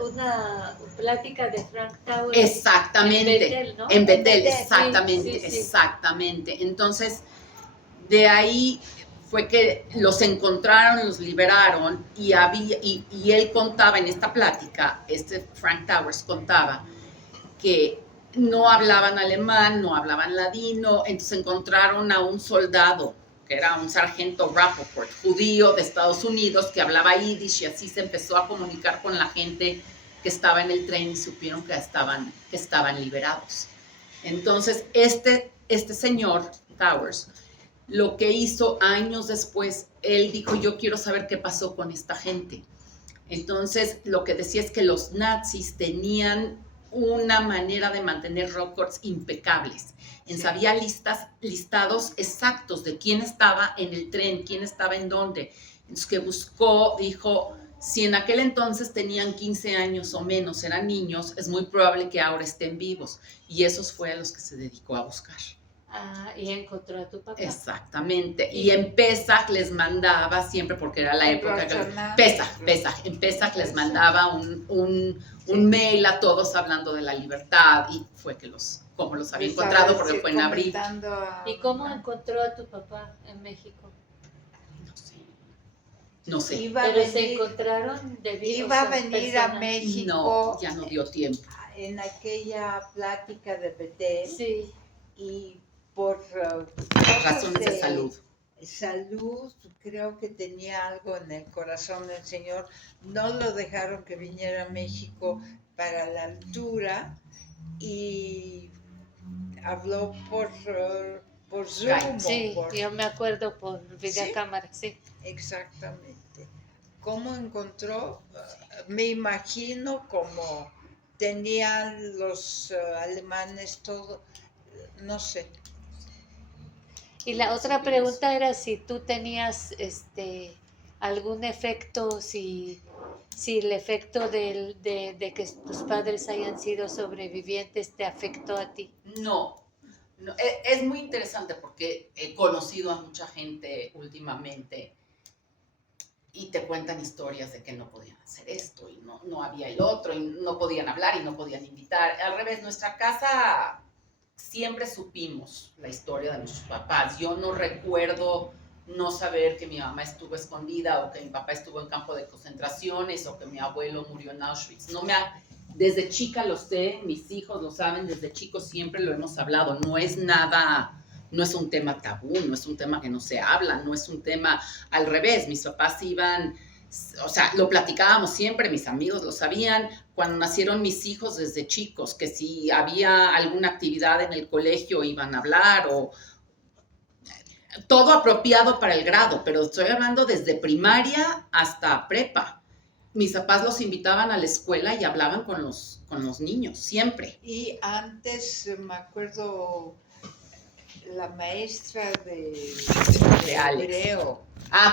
Una plática de Frank Towers. Exactamente. En Bethel, ¿no? En Bethel, Sí, exactamente, sí. exactamente. Entonces, de ahí fue que los encontraron, los liberaron y él contaba en esta plática, Frank Towers contaba que no hablaban alemán, no hablaban ladino, entonces encontraron a un soldado que era un sargento Rappaport, judío de Estados Unidos, que hablaba yiddish, y así se empezó a comunicar con la gente que estaba en el tren y supieron que estaban liberados. Entonces, este señor Towers, lo que hizo años después, él dijo, yo quiero saber qué pasó con esta gente. Entonces, lo que decía es que los nazis tenían una manera de mantener récords impecables. Había listados exactos de quién estaba en el tren, quién estaba en dónde. Entonces, que buscó, dijo, si en aquel entonces tenían 15 años o menos, eran niños, es muy probable que ahora estén vivos. Y esos fue a los que se dedicó a buscar. Ah, y encontró a tu papá. Exactamente. Y en Pesach les mandaba siempre, porque era la época en Pesach les mandaba un mail a todos hablando de la libertad, y fue que como los había encontrado, porque fue en abril. ¿Y cómo encontró a tu papá en México? No sé. Se encontraron iba a venir a México. No, ya no dio tiempo. En aquella plática de Bethel. Sí. Y por razones de salud, creo que tenía algo en el corazón del Señor. No lo dejaron que viniera a México para la altura y habló por Zoom. Sí, yo me acuerdo por videocámara, sí. Exactamente. ¿Cómo encontró? Me imagino como tenían los alemanes todo, no sé. Y la otra pregunta era si tú tenías algún efecto, si el efecto de que tus padres hayan sido sobrevivientes te afectó a ti. No, es muy interesante porque he conocido a mucha gente últimamente y te cuentan historias de que no podían hacer esto y no había el otro y no podían hablar y no podían invitar. Al revés, nuestra casa siempre supimos la historia de nuestros papás. Yo no recuerdo no saber que mi mamá estuvo escondida o que mi papá estuvo en campo de concentraciones o que mi abuelo murió en Auschwitz. Desde chica lo sé, mis hijos lo saben, desde chicos siempre lo hemos hablado. No es un tema tabú, no es un tema que no se habla, no es un tema al revés. Mis papás iban, o sea, lo platicábamos siempre, mis amigos lo sabían. Cuando nacieron mis hijos desde chicos, que si había alguna actividad en el colegio iban a hablar o todo apropiado para el grado, pero estoy hablando desde primaria hasta prepa. Mis papás los invitaban a la escuela y hablaban con los niños, siempre. Y antes, me acuerdo, la maestra de hebreo.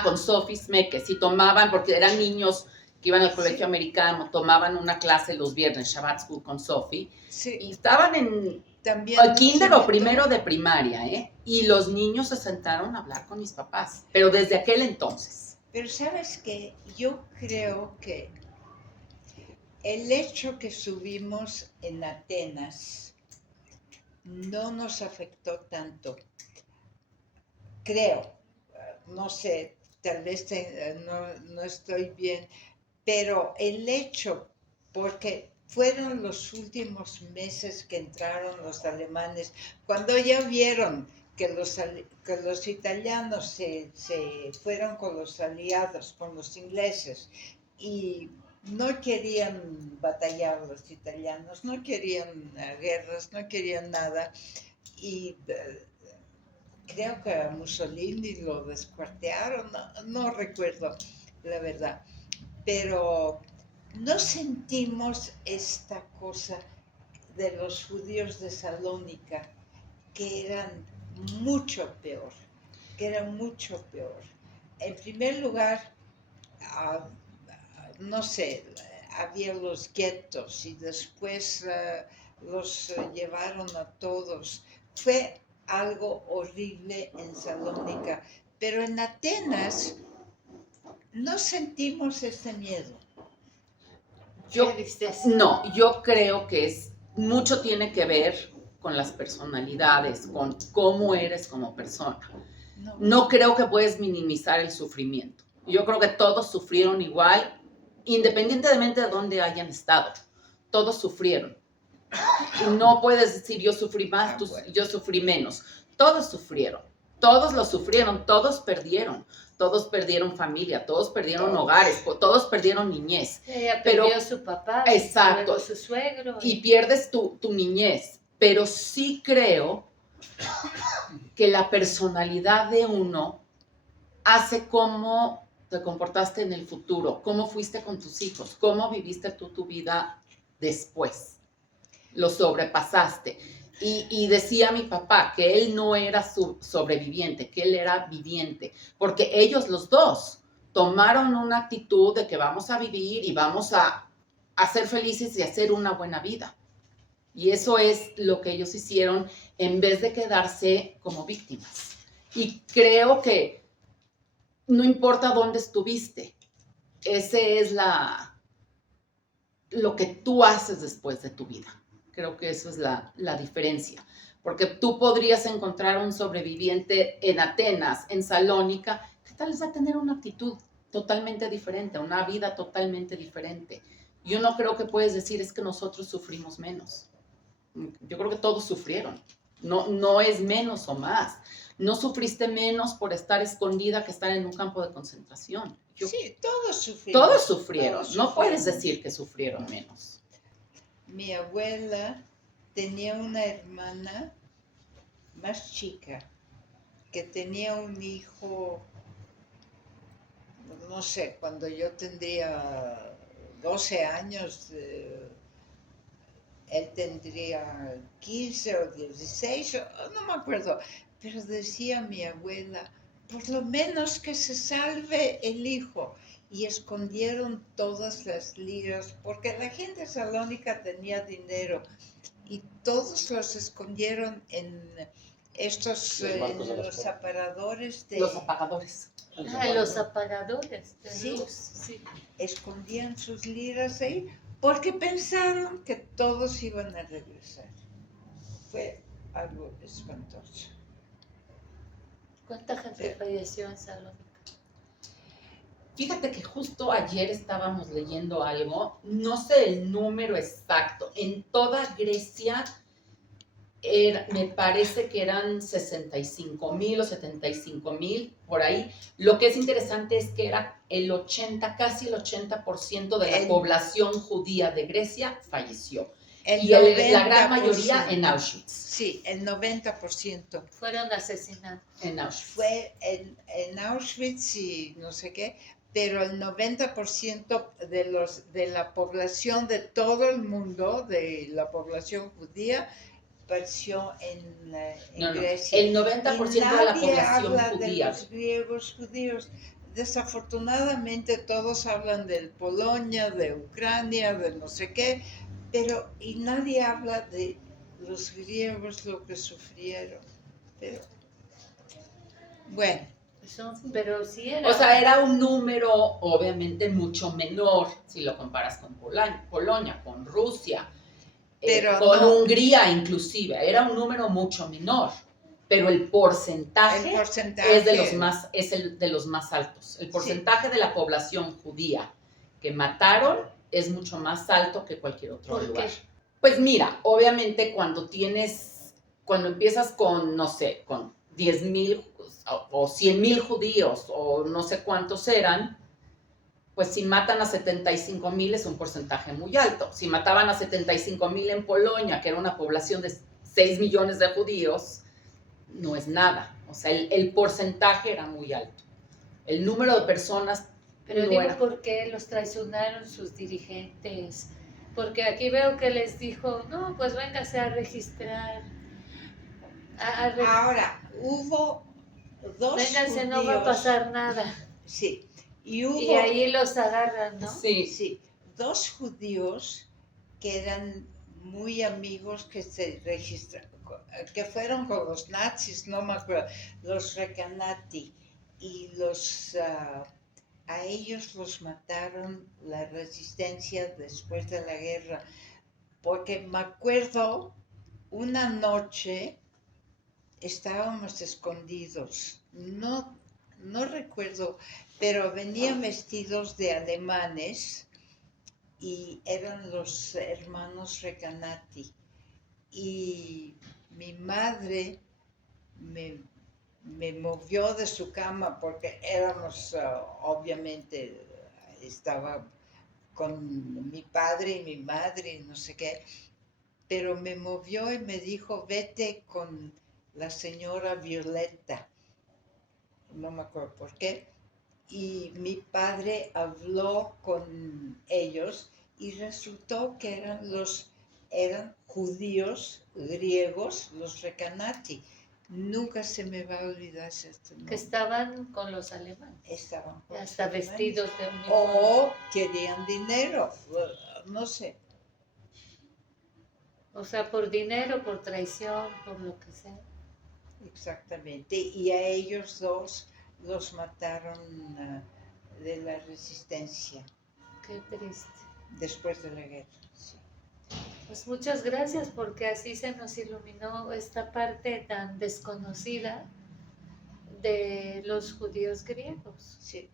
Con Sophie Smeke, si tomaban, porque eran niños que iban al colegio Sí. americano, tomaban una clase los viernes, Shabbat School con Sophie, Sí, y estaban en también el nos kinder o invitó. primero de primaria, y los niños se sentaron a hablar con mis papás, pero desde aquel entonces. Pero sabes que yo creo que el hecho que subimos en Atenas no nos afectó tanto. Creo, no sé, tal vez no estoy bien, pero el hecho, porque fueron los últimos meses que entraron los alemanes, cuando ya vieron que los italianos se fueron con los aliados, con los ingleses, y no querían batallar los italianos, no querían guerras, no querían nada, y creo que a Mussolini lo descuartearon, no recuerdo la verdad, pero no sentimos esta cosa de los judíos de Salónica, que eran mucho peor, En primer lugar, no sé, había los guetos y después los llevaron a todos. Fue algo horrible en Salónica, pero en Atenas no sentimos ese miedo. Yo, ¿Qué dices? no, yo creo que mucho tiene que ver con las personalidades, con cómo eres como persona. No creo que puedes minimizar el sufrimiento. Yo creo que todos sufrieron igual, independientemente de dónde hayan estado. Todos sufrieron. No puedes decir yo sufrí más, yo sufrí menos. Todos sufrieron. Todos lo sufrieron. Todos perdieron. Todos perdieron familia, todos perdieron hogares, todos perdieron niñez. Ella perdió su papá, exacto, su suegro. Y pierdes tu niñez. Pero sí creo que la personalidad de uno hace cómo te comportaste en el futuro, cómo fuiste con tus hijos, cómo viviste tú tu vida después. Lo sobrepasaste. Y decía mi papá que él no era sobreviviente, que él era viviente, porque ellos los dos tomaron una actitud de que vamos a vivir y vamos a ser felices y hacer una buena vida. Y eso es lo que ellos hicieron en vez de quedarse como víctimas. Y creo que no importa dónde estuviste, ese es lo que tú haces después de tu vida. Creo que eso es la diferencia. Porque tú podrías encontrar un sobreviviente en Atenas, en Salónica, que tal vez va a tener una actitud totalmente diferente, una vida totalmente diferente. Yo no creo que puedes decir es que nosotros sufrimos menos. Yo creo que todos sufrieron. No es menos o más. No sufriste menos por estar escondida que estar en un campo de concentración. Sí, todos sufrieron. Todos sufrieron. No puedes decir que sufrieron menos. Mi abuela tenía una hermana más chica que tenía un hijo, no sé, cuando yo tendría 12 años, él tendría 15 o 16, no me acuerdo, pero decía mi abuela, por lo menos que se salve el hijo. Y escondieron todas las liras, porque la gente de Salónica tenía dinero, y todos los escondieron en estos, los aparadores de... Los apagadores. Los apagadores de Sí. luz. Sí. Escondían sus liras ahí, porque pensaron que todos iban a regresar. Fue algo espantoso. ¿Cuánta gente falleció en Salónica? Fíjate que justo ayer estábamos leyendo algo, no sé el número exacto, en toda Grecia me parece que eran 65,000 o 75,000 por ahí. Lo que es interesante es que era casi el 80% de la población judía de Grecia falleció. Y la gran mayoría en Auschwitz. Sí, el 90%. Fueron asesinados. En Auschwitz. Fue en Auschwitz y no sé qué, pero el 90% de la población de todo el mundo, de la población judía, pereció en Grecia. El 90% de la población habla judía. De los griegos judíos. desafortunadamente todos hablan de Polonia, de Ucrania, de no sé qué, pero y nadie habla de los griegos lo que sufrieron. Pero bueno, Pero sí era. O sea, era un número obviamente mucho menor si lo comparas con Polonia, con Rusia, pero con no, Hungría inclusive. Era un número mucho menor, pero el porcentaje, es el de los más altos. El porcentaje de la población judía que mataron es mucho más alto que cualquier otro ¿Por lugar. qué? Pues mira, obviamente cuando empiezas con, no sé, con 10,000 o 100,000 judíos o no sé cuántos eran, pues si matan a 75,000 es un porcentaje muy alto. Si mataban a 75,000 en Polonia, que era una población de 6 millones de judíos, no es nada. O sea, el porcentaje era muy alto. El número de personas Pero no digo, era. ¿por qué los traicionaron sus dirigentes? Porque aquí veo que les dijo, no, pues véngase a registrar. Ahora hubo dos Vénganse, judíos, no va a pasar nada. sí, y Y hubo ahí los agarran, ¿no? Sí. dos judíos que eran muy amigos que se registraron, que fueron con los nazis, no me acuerdo, los Recanati, y a ellos los mataron la resistencia después de la guerra, porque me acuerdo una noche estábamos escondidos, no recuerdo, pero venían vestidos de alemanes y eran los hermanos Recanati. Y mi madre me movió de su cama porque obviamente, estaba con mi padre y mi madre y no sé qué, pero me movió y me dijo, vete con la señora Violeta, no me acuerdo por qué, y mi padre habló con ellos y resultó que eran judíos griegos, los Recanati. Nunca se me va a olvidar esto. Que estaban con los alemanes. Estaban con hasta los vestidos de alemanes. uniforme. O querían dinero, no sé. O sea, por dinero, por traición, por lo que sea. Exactamente. Y a ellos dos los mataron de la resistencia Qué triste. después de la guerra. Sí. Pues muchas gracias porque así se nos iluminó esta parte tan desconocida de los judíos griegos. Sí.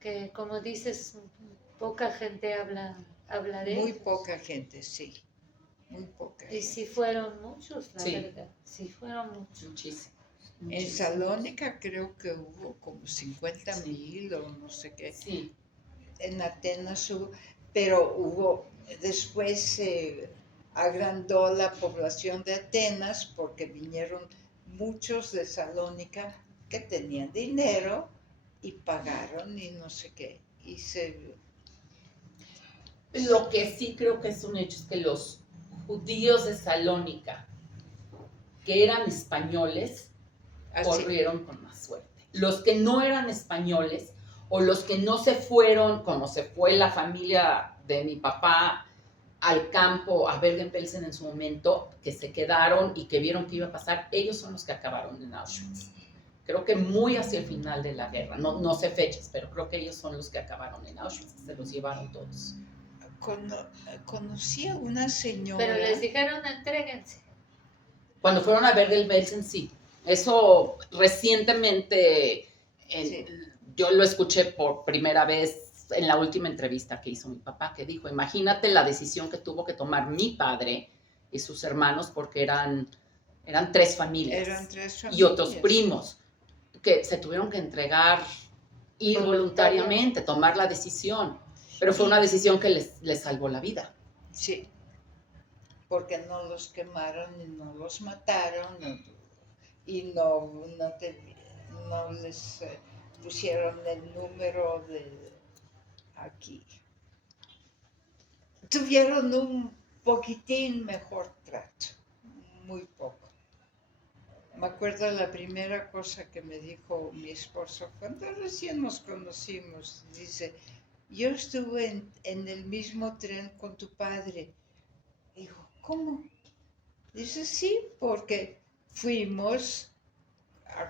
Que como dices, poca gente habla de Muy ellos. poca gente, sí. Muy poca Y gente. sí fueron muchos, la Sí. verdad. Sí fueron muchos. Muchísimo. En Salónica creo que hubo como 50,000 o no sé qué. Sí. En Atenas hubo, pero después se agrandó la población de Atenas porque vinieron muchos de Salónica que tenían dinero y pagaron y no sé qué. Lo que sí creo que es un hecho es que los judíos de Salónica, que eran españoles, corrieron con más suerte. Los que no eran españoles o los que no se fueron, como se fue la familia de mi papá al campo, a Bergen-Belsen en su momento, que se quedaron y que vieron qué iba a pasar, ellos son los que acabaron en Auschwitz. Creo que muy hacia el final de la guerra, no sé fechas, pero creo que ellos son los que acabaron en Auschwitz, se los llevaron todos. Conocí a una señora. Pero les dijeron, entréguense. Cuando fueron a Bergen-Belsen, sí. Eso recientemente, Sí. yo lo escuché por primera vez en la última entrevista que hizo mi papá, que dijo, imagínate la decisión que tuvo que tomar mi padre y sus hermanos, porque eran 3 familias. Eran 3 familias. Y otros primos, que se tuvieron que entregar involuntariamente, tomar la decisión. Pero fue una decisión que les salvó la vida. Sí, porque no los quemaron y no los mataron y no les pusieron el número de aquí. Tuvieron un poquitín mejor trato, muy poco. Me acuerdo la primera cosa que me dijo mi esposo cuando recién nos conocimos. Dice, yo estuve en el mismo tren con tu padre. Dijo, ¿cómo? Dice, sí, porque fuimos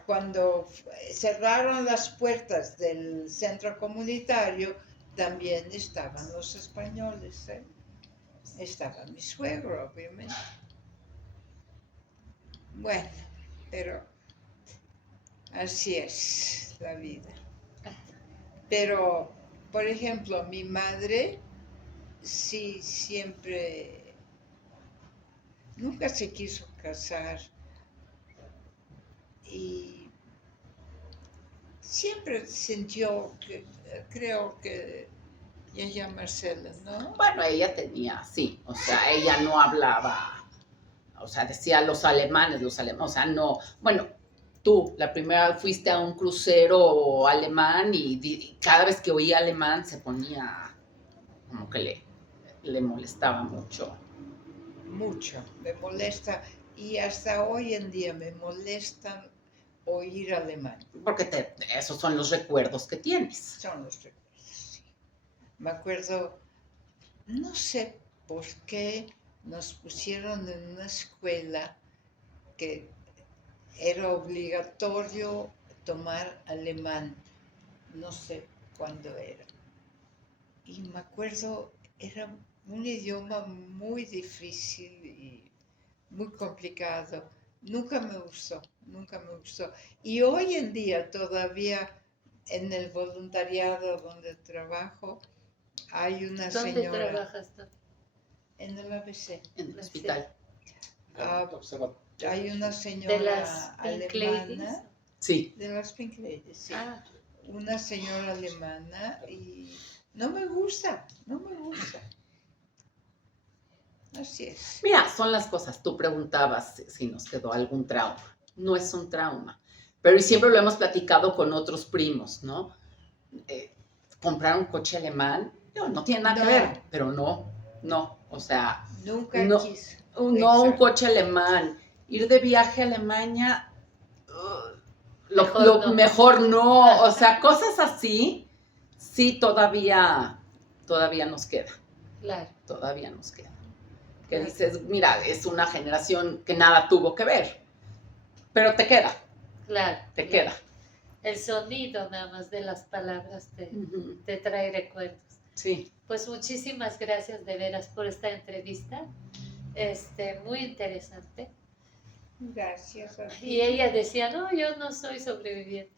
cuando cerraron las puertas del centro comunitario, también estaban los españoles, ¿eh? Estaba mi suegro, obviamente. Bueno, pero así es la vida. Pero, por ejemplo, mi madre sí siempre, nunca se quiso casar y siempre sintió que, creo que, ella Marcela, ¿no? Bueno, ella tenía, sí, o sea, ella no hablaba, o sea, decía los alemanes, o sea, no, bueno, tú, la primera fuiste a un crucero alemán y cada vez que oía alemán se ponía como que le molestaba mucho. Mucho, me molesta y hasta hoy en día me molestan oír alemán. Porque esos son los recuerdos que tienes. Son los recuerdos, sí. Me acuerdo, no sé por qué nos pusieron en una escuela que era obligatorio tomar alemán, no sé cuándo era. Y me acuerdo, era un idioma muy difícil y muy complicado. Nunca me gustó, nunca me gustó. Y hoy en día todavía en el voluntariado donde trabajo hay una ¿Dónde señora trabajas tú? en el ABC. En el hospital. Hay una ¿De señora las Pink Ladies? alemana, Sí. de las Pink Ladies, sí. Ah, Una señora alemana y no me gusta, no me gusta. Así es. Mira, son las cosas. Tú preguntabas si nos quedó algún trauma. No es un trauma. Pero y siempre lo hemos platicado con otros primos, ¿no? Comprar un coche alemán, no tiene nada que ver, pero no. O sea, Nunca no, quise. no un Exacto. coche alemán. Ir de viaje a Alemania, mejor no. O sea, cosas así, sí, todavía nos queda. claro. Todavía nos queda. Que dices, mira, es una generación que nada tuvo que ver, pero te queda, Claro. te queda. El sonido nada más de las palabras te trae recuerdos. Sí. Pues muchísimas gracias de veras por esta entrevista. Muy interesante. Gracias a ti. Y ella decía, no, yo no soy sobreviviente.